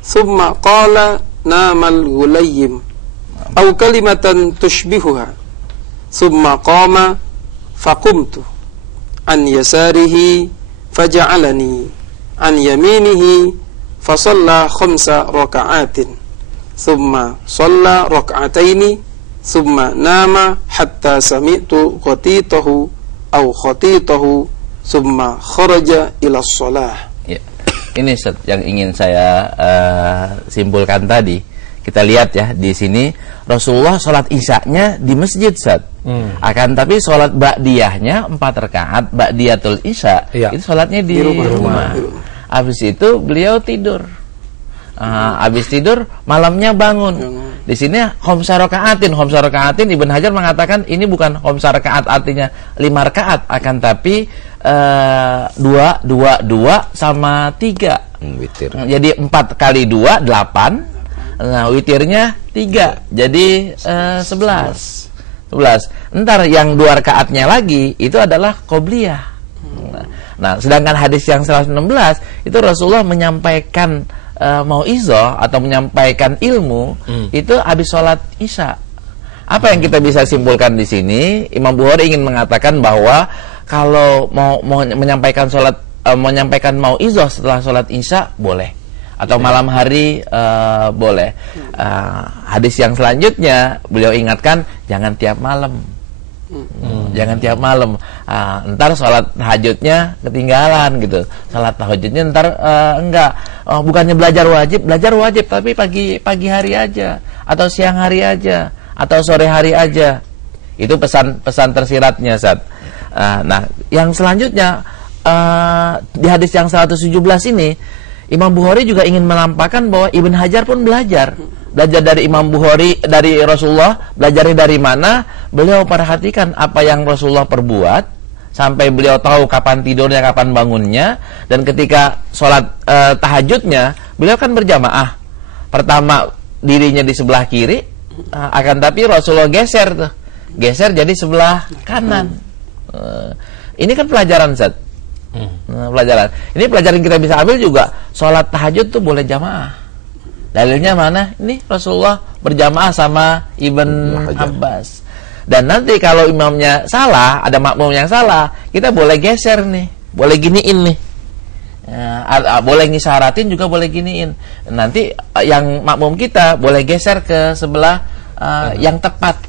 thumma qala namal gulayyim aw kalimatan tushbihuha thumma qama faqumtu an yasarihi faja'alani an yaminihi fasalla 5 raka'atin thumma shalla raka'ataini thumma nama hatta sami'tu qatitahu aw khatitahu thumma kharaja ila shalah. Ini Ustaz yang ingin saya simpulkan tadi. Kita lihat ya di sini Rasulullah sholat isya'nya di masjid Ustaz. Akan tapi sholat ba'diyahnya 4 rakaat ba'diyatul isya itu sholatnya di rumah. Habis itu beliau tidur. Habis tidur malamnya bangun. Di sini khamsa rakaatin. Khamsa rakaatin Ibnu Hajar mengatakan ini bukan khamsa rakaat artinya 5 rakaat, akan tapi 2 sama 3. Witir. Jadi 4 kali 2 8. Nah, witirnya 3. Jadi 11. Ntar yang 2 rakaatnya lagi itu adalah qobliyah. Nah, sedangkan hadis yang 116 itu Rasulullah menyampaikan mau'izah atau menyampaikan ilmu itu habis sholat isya. Apa yang kita bisa simpulkan di sini? Imam Bukhari ingin mengatakan bahwa kalau mau menyampaikan menyampaikan mau'izah setelah sholat isya boleh, atau malam hari boleh. Hadis yang selanjutnya beliau ingatkan jangan tiap malam. Jangan tiap malam. Ntar sholat tahajudnya ketinggalan gitu. Sholat tahajudnya ntar enggak. Bukannya belajar wajib, tapi pagi hari aja, atau siang hari aja, atau sore hari aja. Itu pesan tersiratnya, Ustaz. Nah, yang selanjutnya di hadis yang 117 ini Imam Bukhari juga ingin melampaukan bahwa Ibnu Hajar pun belajar dari Imam Bukhari, dari Rasulullah. Belajarnya dari mana? Beliau perhatikan apa yang Rasulullah perbuat sampai beliau tahu kapan tidurnya, kapan bangunnya. Dan ketika sholat tahajudnya, beliau kan berjamaah. Pertama dirinya di sebelah kiri, akan tapi Rasulullah geser jadi sebelah kanan. Ini kan pelajaran, Zat. Pelajaran. Ini pelajaran kita bisa ambil juga. Sholat tahajud tuh boleh jamaah. Dalilnya mana? Ini Rasulullah berjamaah sama Ibn Abbas. Dan nanti kalau imamnya salah, ada makmum yang salah, kita boleh geser nih, boleh giniin nih. Boleh ngisaratin juga boleh giniin. Nanti yang makmum kita boleh geser ke sebelah yang tepat.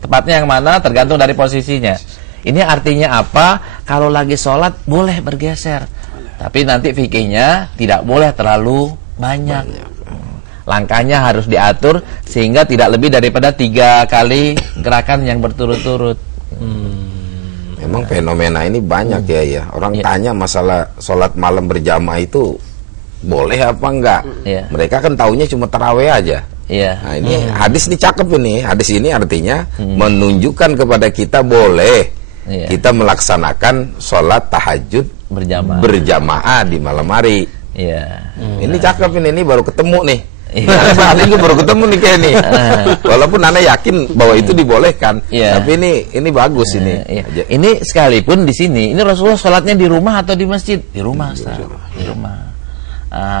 Tepatnya yang mana tergantung dari posisinya. Ini artinya apa? Kalau lagi sholat boleh bergeser, tapi nanti fikihnya tidak boleh terlalu banyak. Langkahnya harus diatur sehingga tidak lebih daripada 3 kali gerakan yang berturut-turut. Memang fenomena ini banyak ya. Orang tanya masalah sholat malam berjamaah itu boleh apa enggak? Mereka kan taunya cuma tarawih aja. Nah, ini hadis ini cakep ini. Hadis ini artinya menunjukkan kepada kita boleh kita melaksanakan sholat tahajud berjamaah di malam hari. Ini cakep ini baru ketemu nih. Saat ini baru ketemu nih kayak nih. Walaupun Anda yakin bahwa itu dibolehkan, tapi ini bagus ini. Ini sekalipun di sini, ini Rasulullah sholatnya di rumah atau di masjid? Di rumah, di rumah.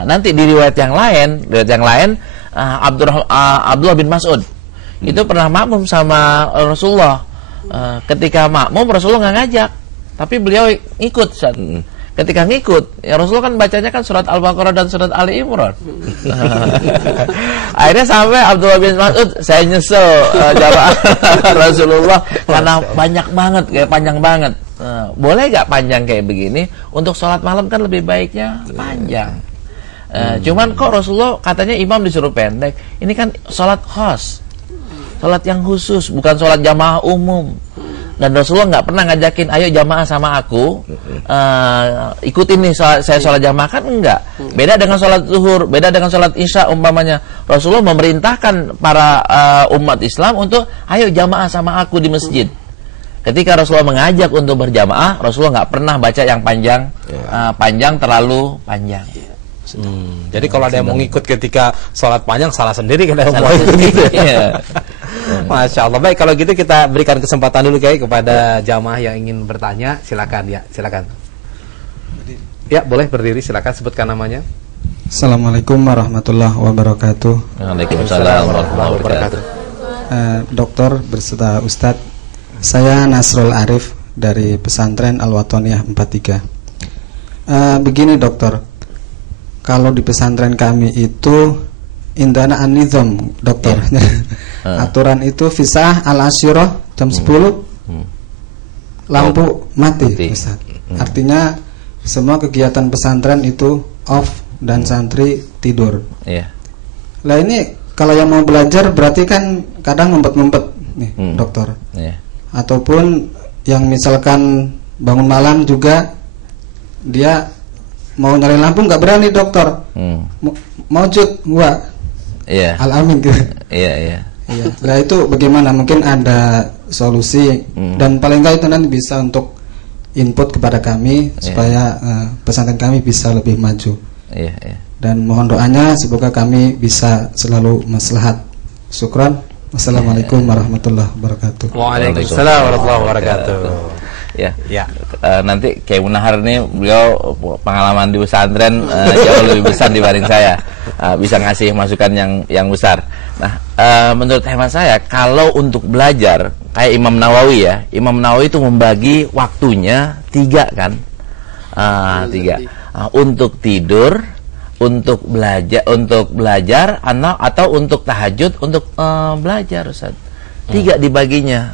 Nanti di riwayat yang lain, Abdullah bin Mas'ud itu pernah makmum sama Rasulullah. Ketika makmum Rasulullah nggak ngajak, tapi beliau ikut. Ketika ngikut, ya Rasulullah kan bacanya kan surat Al-Baqarah dan surat Ali Imran. Akhirnya sampai Abdullah bin Mas'ud, saya nyesel jamaah Rasulullah karena banyak banget, kayak panjang banget. Boleh gak panjang kayak begini? Untuk sholat malam kan lebih baiknya panjang. Cuman kok Rasulullah katanya imam disuruh pendek. Ini kan sholat khas, sholat yang khusus, bukan sholat jamaah umum. Dan Rasulullah nggak pernah ngajakin, ayo jamaah sama aku, ikutin nih saya sholat jamaah, kan enggak. Beda dengan sholat zuhur, beda dengan sholat isya umpamanya. Rasulullah memerintahkan para umat Islam untuk ayo jamaah sama aku di masjid. Ketika Rasulullah mengajak untuk berjamaah, Rasulullah nggak pernah baca yang panjang terlalu panjang. Jadi kalau ada yang mau ngikut ketika sholat panjang, salah sendiri kan yang mau ikut gitu. Masya Allah. Baik, kalau gitu kita berikan kesempatan dulu kepada jamaah yang ingin bertanya. Silakan ya, silakan. Ya, boleh berdiri, silakan sebutkan namanya. Assalamualaikum warahmatullahi wabarakatuh. Waalaikumsalam warahmatullahi wabarakatuh. Dokter beserta Ustadz, saya Nasrul Arif dari pesantren Al-Watoniyah 43. Begini dokter, kalau di pesantren kami itu indana an-nizam, dokter. Aturan itu fisah al-asyirah jam 10 lampu mati, Ustaz. Artinya semua kegiatan pesantren itu off dan santri tidur. Lah ini kalau yang mau belajar berarti kan kadang ngumpet-ngumpet nih, dokter. Ataupun yang misalkan bangun malam juga dia mau nyalain lampu nggak berani dokter. Maujud wa. Iya. Al-amin gitu. Iya. Nah itu bagaimana? Mungkin ada solusi dan paling nggak itu nanti bisa untuk input kepada kami supaya pesantren kami bisa lebih maju. Iya. Dan mohon doanya semoga kami bisa selalu maslahat. Syukran. Wassalamualaikum warahmatullahi wabarakatuh. Waalaikumsalam warahmatullahi wabarakatuh. Ya. Nanti Kiai Munahar nih, beliau pengalaman di pesantren jauh lebih besar dibanding saya, bisa ngasih masukan yang besar. Nah, menurut hemat saya, kalau untuk belajar kayak Imam Nawawi ya, Imam Nawawi itu membagi waktunya 3 kan, 3 untuk tidur, untuk belajar, atau untuk tahajud, untuk belajar, Ustaz. 3 dibaginya.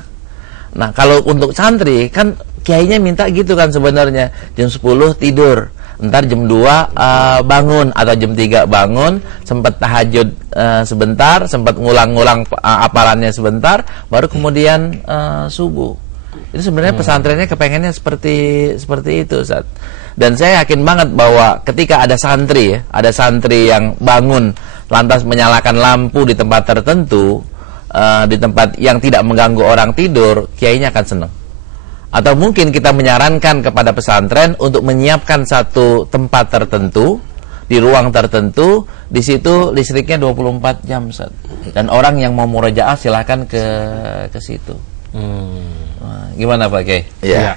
Nah, kalau untuk santri kan kiainya minta gitu kan sebenarnya, jam 10 tidur, ntar jam 2 bangun, atau jam 3 bangun, sempat tahajud sebentar, sempat ngulang-ngulang apalannya sebentar, baru kemudian subuh. Itu sebenarnya pesantrennya kepengennya seperti itu, Ustaz. Dan saya yakin banget bahwa ketika ada santri yang bangun lantas menyalakan lampu di tempat tertentu, di tempat yang tidak mengganggu orang tidur, kiainya akan senang. Atau mungkin kita menyarankan kepada pesantren untuk menyiapkan satu tempat tertentu, di ruang tertentu, di situ listriknya 24 jam, Ustaz. Dan orang yang mau murojaah silahkan ke situ. Gimana Pak Kiai? Iya.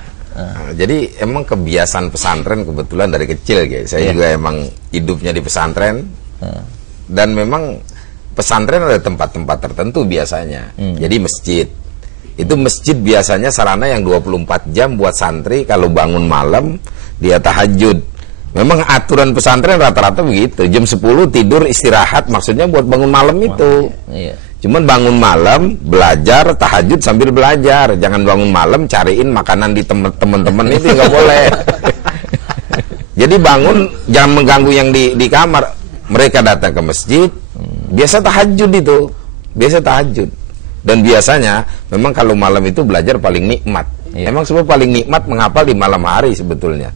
Jadi emang kebiasaan pesantren kebetulan dari kecil, guys. Saya juga emang hidupnya di pesantren. Dan memang pesantren ada tempat-tempat tertentu biasanya. Jadi masjid. Itu masjid biasanya sarana yang 24 jam buat santri kalau bangun malam dia tahajud. Memang aturan pesantren rata-rata begitu. Jam 10 tidur istirahat, maksudnya buat bangun malam itu. Cuman bangun malam, belajar, tahajud sambil belajar. Jangan bangun malam cariin makanan di teman-teman itu, nggak boleh. Jadi bangun, jangan mengganggu yang di kamar. Mereka datang ke masjid, biasa tahajud itu. Biasa tahajud. Dan biasanya, memang kalau malam itu belajar paling nikmat. Emang semua paling nikmat menghafal di malam hari sebetulnya.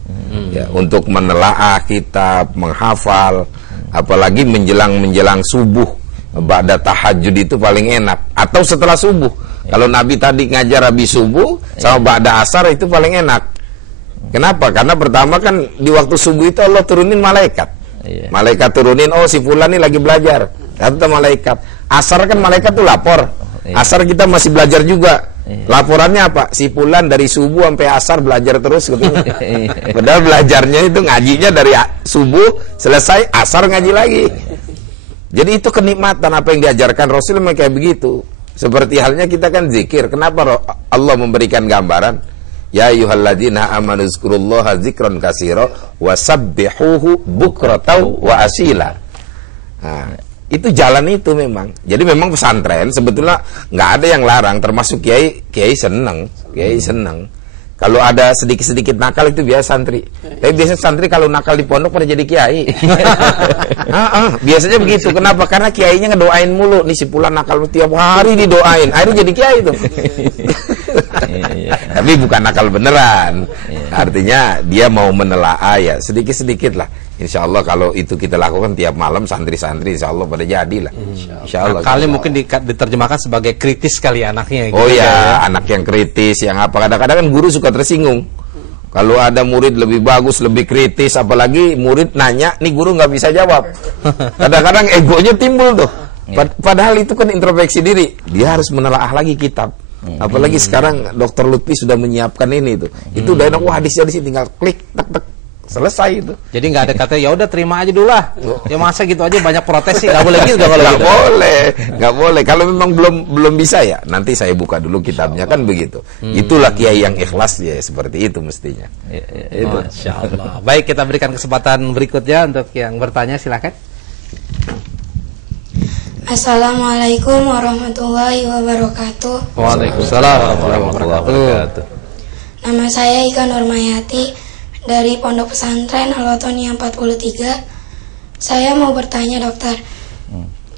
Ya, untuk menelaah kitab, menghafal. Apalagi menjelang subuh. Ba'da tahajud itu paling enak, atau setelah subuh. Kalau Nabi tadi ngajar habis subuh sama ba'da asar itu paling enak. Kenapa? Karena pertama kan di waktu subuh itu Allah turunin malaikat. Malaikat turunin, oh si fulan ini lagi belajar. Kata malaikat. Asar kan malaikat tuh lapor. Asar kita masih belajar juga. Laporannya apa? Si fulan dari subuh sampai asar belajar terus gitu. Padahal belajarnya itu ngajinya dari subuh selesai asar ngaji lagi. Jadi itu kenikmatan apa yang diajarkan Rasul memang kayak begitu. Seperti halnya kita kan zikir. Kenapa Allah memberikan gambaran? Ya ayyuhalladzina amanu zkurullaha dzikran katsira wasabbihuhu bukratan wa asila. Nah, itu jalan itu memang. Jadi memang pesantren sebetulnya nggak ada yang larang, termasuk kiai senang. Kalau ada sedikit-sedikit nakal itu biasa santri. Tapi biasa santri kalau nakal di pondok pada jadi kiai. Biasanya begitu. Kenapa? Karena kiainya ngedoain mulu. Nih si fulan nakal tiap hari didoain. Akhirnya jadi kiai itu. Tapi bukan nakal beneran. Artinya dia mau menelaah ya sedikit-sedikit lah. Insya Allah kalau itu kita lakukan tiap malam, santri-santri Insya Allah pada jadilah. Insya Allah. Kali mungkin diterjemahkan sebagai kritis kali anaknya. Oh gitu ya, anak yang kritis, yang apa? Kadang-kadang kan guru suka tersinggung. Kalau ada murid lebih bagus, lebih kritis, apalagi murid nanya, nih guru nggak bisa jawab. Kadang-kadang egonya timbul tuh. Padahal itu kan introspeksi diri. Dia harus menelaah lagi kitab. Apalagi sekarang Dr. Lutfi sudah menyiapkan ini tuh. Itu udah enak, wah hadisnya di sini tinggal klik, tek. Selesai itu. Jadi nggak ada kata ya udah terima aja dulu lah. Ya masa gitu aja banyak protes sih, nggak boleh gitu. Nggak boleh. Kalau memang belum bisa ya nanti saya buka dulu kitabnya kan begitu. Itulah kiai yang ikhlas ya seperti itu mestinya. Itu. Masya Allah. Baik, kita berikan kesempatan berikutnya untuk yang bertanya, silakan. Assalamualaikum warahmatullahi wabarakatuh. Waalaikumsalam warahmatullahi wabarakatuh. Nama saya Ika Nurmayati dari Pondok Pesantren Al-Watoniyah 43. Saya mau bertanya dokter,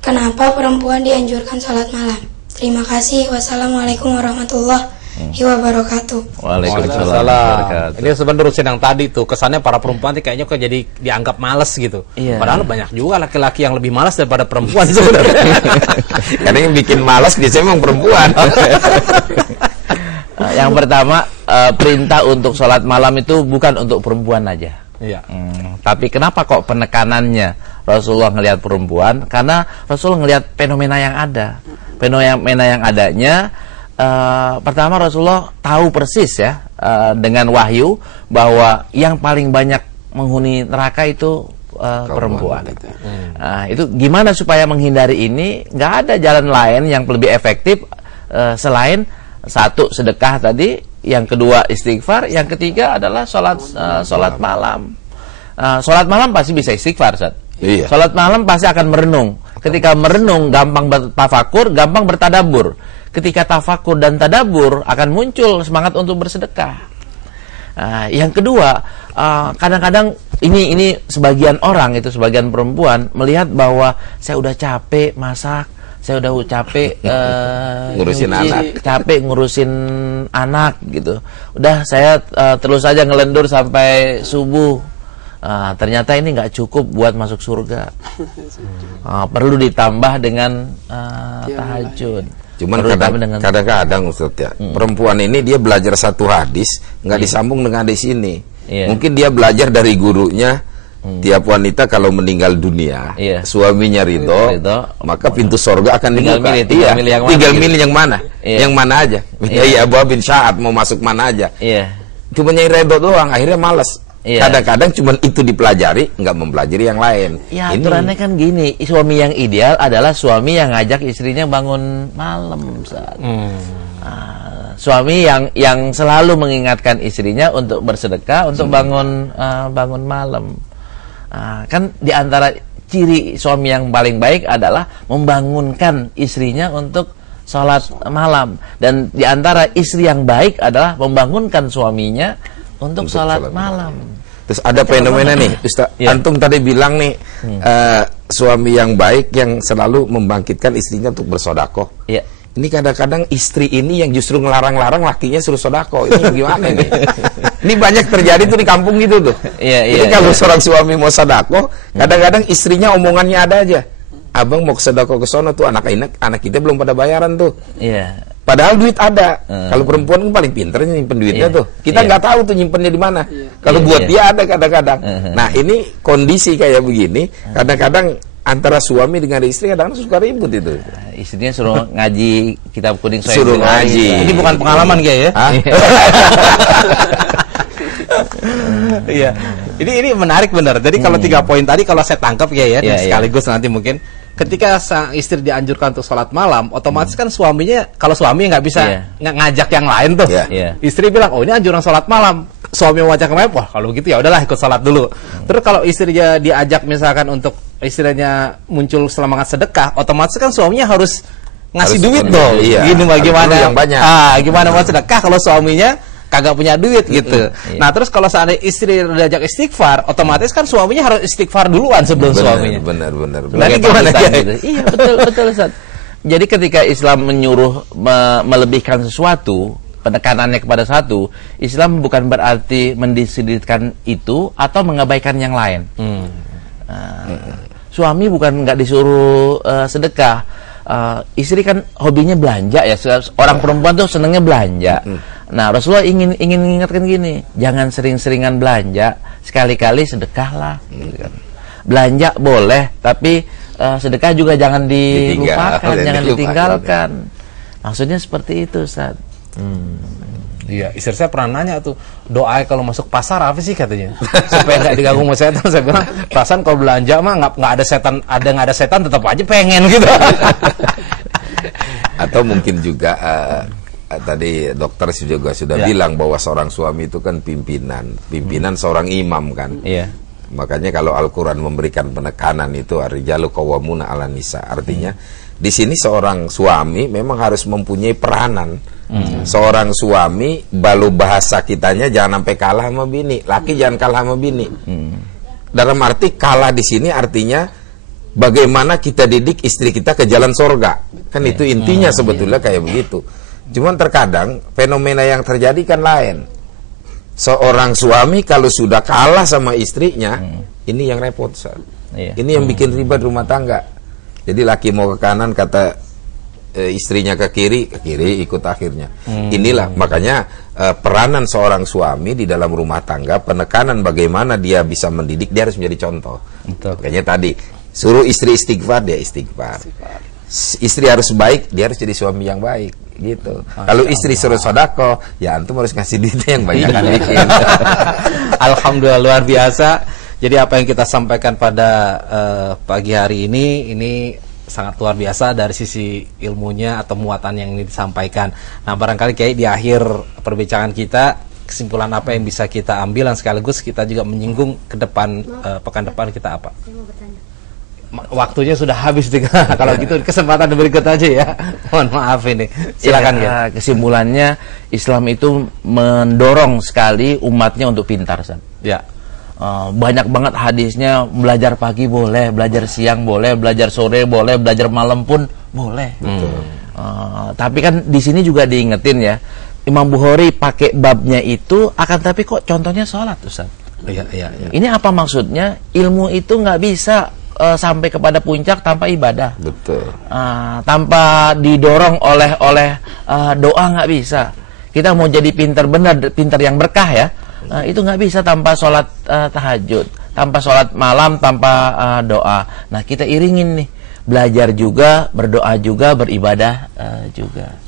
kenapa perempuan dianjurkan sholat malam? Terima kasih. Wassalamualaikum warahmatullahi wabarakatuh. Waalaikumsalam. Ini sebenarnya terusin yang tadi tuh, kesannya para perempuan kayaknya kok jadi dianggap malas gitu. Iya. Padahal banyak juga laki-laki yang lebih malas daripada perempuan sebenarnya. Karena yang bikin malas biasanya memang perempuan. Yang pertama, perintah untuk sholat malam itu bukan untuk perempuan aja. Iya. Tapi kenapa kok penekanannya Rasulullah ngelihat perempuan? Karena Rasulullah ngelihat fenomena yang ada. Fenomena yang adanya, pertama Rasulullah tahu persis ya, dengan wahyu bahwa yang paling banyak menghuni neraka itu perempuan. Itu gimana supaya menghindari ini? Nggak ada jalan lain yang lebih efektif selain satu, sedekah tadi, yang kedua istighfar, yang ketiga adalah sholat malam. Sholat malam pasti bisa istighfar, Ustaz. Iya. Sholat malam pasti akan merenung. Ketika merenung gampang bertafakur, gampang bertadabur. Ketika tafakur dan tadabur akan muncul semangat untuk bersedekah. Yang kedua, kadang-kadang ini sebagian orang itu, sebagian perempuan melihat bahwa saya udah capek masak, saya udah capek ngurusin anak, capek ngurusin anak gitu. Udah saya terus saja ngelendur sampai subuh. Ternyata ini nggak cukup buat masuk surga. Perlu ditambah dengan tahajud. Cuman kadang-kadang Ustaz ya, perempuan ini dia belajar satu hadis nggak disambung dengan hadis ini. Mungkin dia belajar dari gurunya. Tiap wanita kalau meninggal dunia, suaminya ridho, maka pintu sorga akan dibuka. Tinggal milih yang mana, yang mana aja. Iya, Abu bin Sya'ab mau masuk mana aja. Cuma nyari ridho doang, akhirnya malas. Kadang-kadang cuma itu dipelajari, nggak mempelajari yang lain. Ya, aturannya kan gini, suami yang ideal adalah suami yang ngajak istrinya bangun malam. Suami yang selalu mengingatkan istrinya untuk bersedekah, untuk bangun malam. Kan diantara ciri suami yang paling baik adalah membangunkan istrinya untuk sholat malam, dan diantara istri yang baik adalah membangunkan suaminya untuk sholat malam. Terus ada fenomena nih, Ustaz. Antum tadi bilang nih, suami yang baik yang selalu membangkitkan istrinya untuk bersedekah. Ini kadang-kadang istri ini yang justru ngelarang-larang lakinya suruh sedekah. Ini gimana nih? Ini banyak terjadi tuh di kampung gitu tuh. Jadi kalau seorang suami mau sedekah, kadang-kadang istrinya omongannya ada aja. Abang mau sedekah ke sono tuh, anak kita belum pada bayaran tuh. Padahal duit ada. Kalau perempuan kan paling pinter nyimpen duitnya tuh. Kita nggak tahu tuh nyimpennya di mana. Kalau buat dia ada kadang-kadang. Nah, ini kondisi kayak begini, kadang-kadang antara suami dengan istri kadang-kadang suka ribut itu. Istrinya suruh ngaji kitab kuning saya. Suruh ngaji. Ini bukan pengalaman ya? Iya. Ini menarik benar. Jadi kalau 3 poin tadi kalau saya tangkap ya, sekaligus nanti mungkin ketika sang istri dianjurkan untuk sholat malam, otomatis kan suaminya, kalau suami nggak bisa ngajak yang lain tuh, istri bilang, oh ini anjuran sholat malam, suami mau ngajak yang lain, wah kalau begitu ya udahlah ikut sholat dulu. Terus kalau istrinya diajak misalkan untuk istrinya muncul semangat sedekah, otomatis kan suaminya harus ngasih duit dong. Gini bagaimana? Yang banyak. Gimana mau sedekah kalau suaminya kagak punya duit gitu. Nah terus kalau seandainya istri diajak istighfar, otomatis kan suaminya harus istighfar duluan sebelum suaminya. Benar. Nah, gimana gitu? Iya betul Ustaz. Jadi ketika Islam menyuruh melebihkan sesuatu, penekanannya kepada satu, Islam bukan berarti mendiskreditkan itu atau mengabaikan yang lain. Suami bukan nggak disuruh sedekah. Istri kan hobinya belanja ya. Orang perempuan tuh senengnya belanja. Nah, Rasulullah ingin mengingatkan gini, jangan sering-seringan belanja, sekali-kali sedekahlah. Belanja boleh, tapi sedekah juga jangan dilupakan, jangan ditinggalkan. Maksudnya seperti itu, Ustaz. Iya, istri saya pernah nanya tuh, doa kalau masuk pasar apa sih katanya, supaya nggak diganggu sama setan. Saya bilang, perasaan kalau belanja mah nggak ada setan, nggak ada setan tetap aja pengen gitu. Atau mungkin juga tadi dokter juga sudah bilang bahwa seorang suami itu kan pimpinan seorang imam kan. Makanya kalau Al-Quran memberikan penekanan itu ar-rijalu qawwamuna 'alan nisa, artinya di sini seorang suami memang harus mempunyai peranan. Seorang suami, balu bahasa kitanya jangan sampai kalah sama bini, laki jangan kalah sama bini. Dalam arti kalah di sini artinya bagaimana kita didik istri kita ke jalan sorga, kan itu intinya sebetulnya kayak begitu. Cuman terkadang fenomena yang terjadi kan lain. Seorang suami kalau sudah kalah sama istrinya, ini yang repot, Ustaz. Ini yang bikin ribet rumah tangga. Jadi laki mau ke kanan, kata istrinya ke kiri ikut akhirnya. Inilah makanya peranan seorang suami di dalam rumah tangga, penekanan bagaimana dia bisa mendidik, dia harus menjadi contoh. Makanya tadi suruh istri istighfar, dia istighfar. Istri harus baik, dia harus jadi suami yang baik, gitu. Kalau istri suruh sedekah, ya antum harus ngasih duitnya yang banyak kan bikin. Alhamdulillah, luar biasa. Jadi apa yang kita sampaikan pada pagi hari ini sangat luar biasa dari sisi ilmunya atau muatan yang ini disampaikan. Nah, barangkali kayak di akhir perbincangan kita, kesimpulan apa yang bisa kita ambil, dan sekaligus kita juga menyinggung ke depan, pekan depan kita apa? Waktunya sudah habis. Kalau gitu kesempatan berikut aja ya. Mohon maaf ini. Silakan ya. Kesimpulannya, Islam itu mendorong sekali umatnya untuk pintar, San. Ya. Banyak banget hadisnya, belajar pagi boleh, belajar siang boleh, belajar sore boleh, belajar malam pun boleh. Tapi kan di sini juga diingetin ya, Imam Bukhari pakai babnya itu, akan tapi kok contohnya sholat, Ustaz. Iya. Ini apa maksudnya? Ilmu itu nggak bisa sampai kepada puncak tanpa ibadah. Betul. Tanpa didorong oleh doa nggak bisa. Kita mau jadi pintar benar, pintar yang berkah ya. Itu nggak bisa tanpa sholat tahajud, tanpa sholat malam, tanpa doa. Nah, kita iringin nih, belajar juga, berdoa juga, beribadah juga.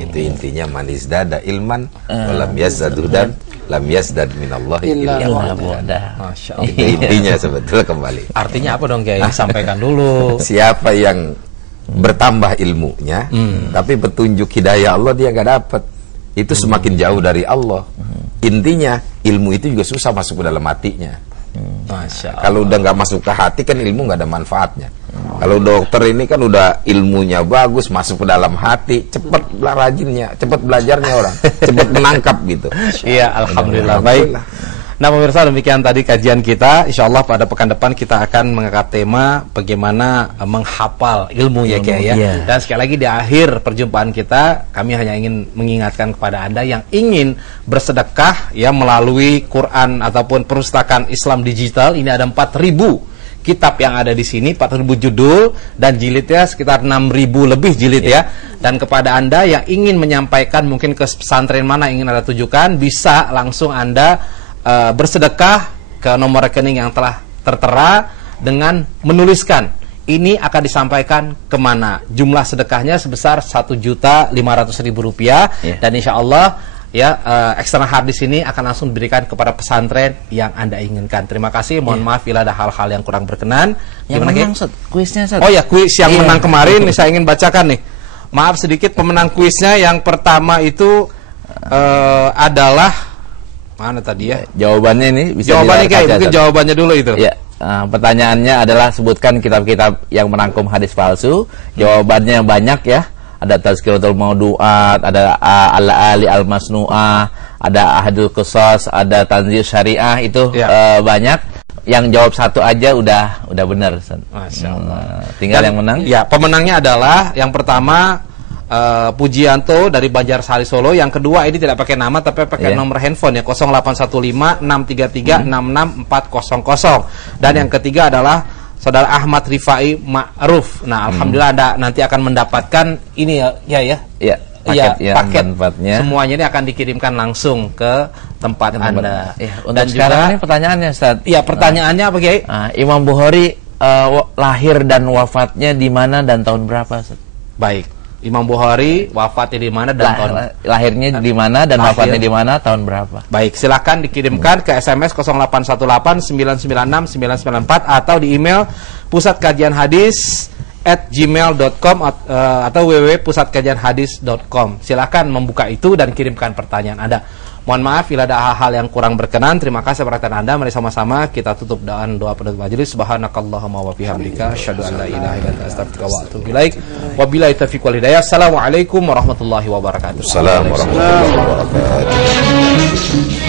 Itu intinya, manis dada ilman walam yazdadu dan lam yazdad minallahi illa wahda. Masya Allah. Itu intinya sebetulnya kembali. Artinya apa dong Kiai? Sampaikan dulu. Siapa yang bertambah ilmunya, tapi petunjuk hidayah Allah dia nggak dapat, itu semakin jauh dari Allah. Intinya ilmu itu juga susah masuk ke dalam hatinya. Masya Allah. Kalau udah nggak masuk ke hati kan ilmu nggak ada manfaatnya. Kalau dokter ini kan udah ilmunya bagus, masuk ke dalam hati, cepat rajinnya, cepat belajarnya orang, cepat menangkap gitu. Iya, alhamdulillah. Baik. Nah, pemirsa, demikian tadi kajian kita. Insya Allah pada pekan depan kita akan mengangkat tema bagaimana menghafal ilmu ya Kiai ya. Dan sekali lagi di akhir perjumpaan kita, kami hanya ingin mengingatkan kepada Anda yang ingin bersedekah ya melalui Quran ataupun perpustakaan Islam digital. Ini ada 4.000 kitab yang ada di sini, 4.000 judul, dan jilidnya sekitar 6.000 lebih jilid ya. Dan kepada Anda yang ingin menyampaikan mungkin ke pesantren mana ingin Anda tujukan, bisa langsung Anda bersedekah ke nomor rekening yang telah tertera dengan menuliskan ini akan disampaikan kemana. Jumlah sedekahnya sebesar Rp1.500.000 dan insya Allah ya eksternal hard disk ini akan langsung diberikan kepada pesantren yang Anda inginkan. Terima kasih. Mohon maaf bila ada hal-hal yang kurang berkenan. Yang menang kuisnya. Oh ya, kuis yang menang kemarin saya ingin bacakan nih. Maaf sedikit, pemenang kuisnya yang pertama itu adalah mana tadi ya? Jawabannya ini bisa jawabannya Kiai, mungkin jawabannya dulu itu. Ya, pertanyaannya adalah sebutkan kitab-kitab yang merangkum hadis palsu. Jawabannya banyak ya. Ada Tazkiratul Maudu'at, ada Al-Ali Al-Masnu'ah, ada Ahadul Qisas, ada Tanzil Syariah, itu banyak. Yang jawab satu aja udah benar. Masya Allah. Tinggal yang menang. Ya, pemenangnya adalah yang pertama Pujianto dari Banjarsari Solo. Yang kedua ini tidak pakai nama tapi pakai nomor handphone ya, 0815-633-66400. Dan yang ketiga adalah Saudara Ahmad Rifai Ma'ruf. Nah, alhamdulillah Anda nanti akan mendapatkan ini paket semuanya ini akan dikirimkan langsung ke tempat Anda. Dan sekarang ini pertanyaannya, Ustaz. Iya, pertanyaannya apa, Kiai? Imam Bukhari lahir dan wafatnya di mana dan tahun berapa, Ustaz? Baik. Imam Bukhari wafatnya di mana dan tahun lahirnya di mana dan wafatnya di mana, tahun berapa? Baik, silakan dikirimkan ke SMS 0818-996-994 atau di email pusatkajianhadis@gmail.com atau www.pusatkajianhadis.com. Silakan membuka itu dan kirimkan pertanyaan Anda. Mohon maaf bila ada hal-hal yang kurang berkenan. Terima kasih perhatian Anda. Mari sama-sama kita tutup dengan doa penutup majelis. Subhanakallahumma wa bihamdika asyhadu an la ilaha illa anta astaghfiruka wa atubu ilaik. Wabillahi taufiq wal hidayah. Assalamualaikum warahmatullahi wabarakatuh. Assalamualaikum warahmatullahi wabarakatuh.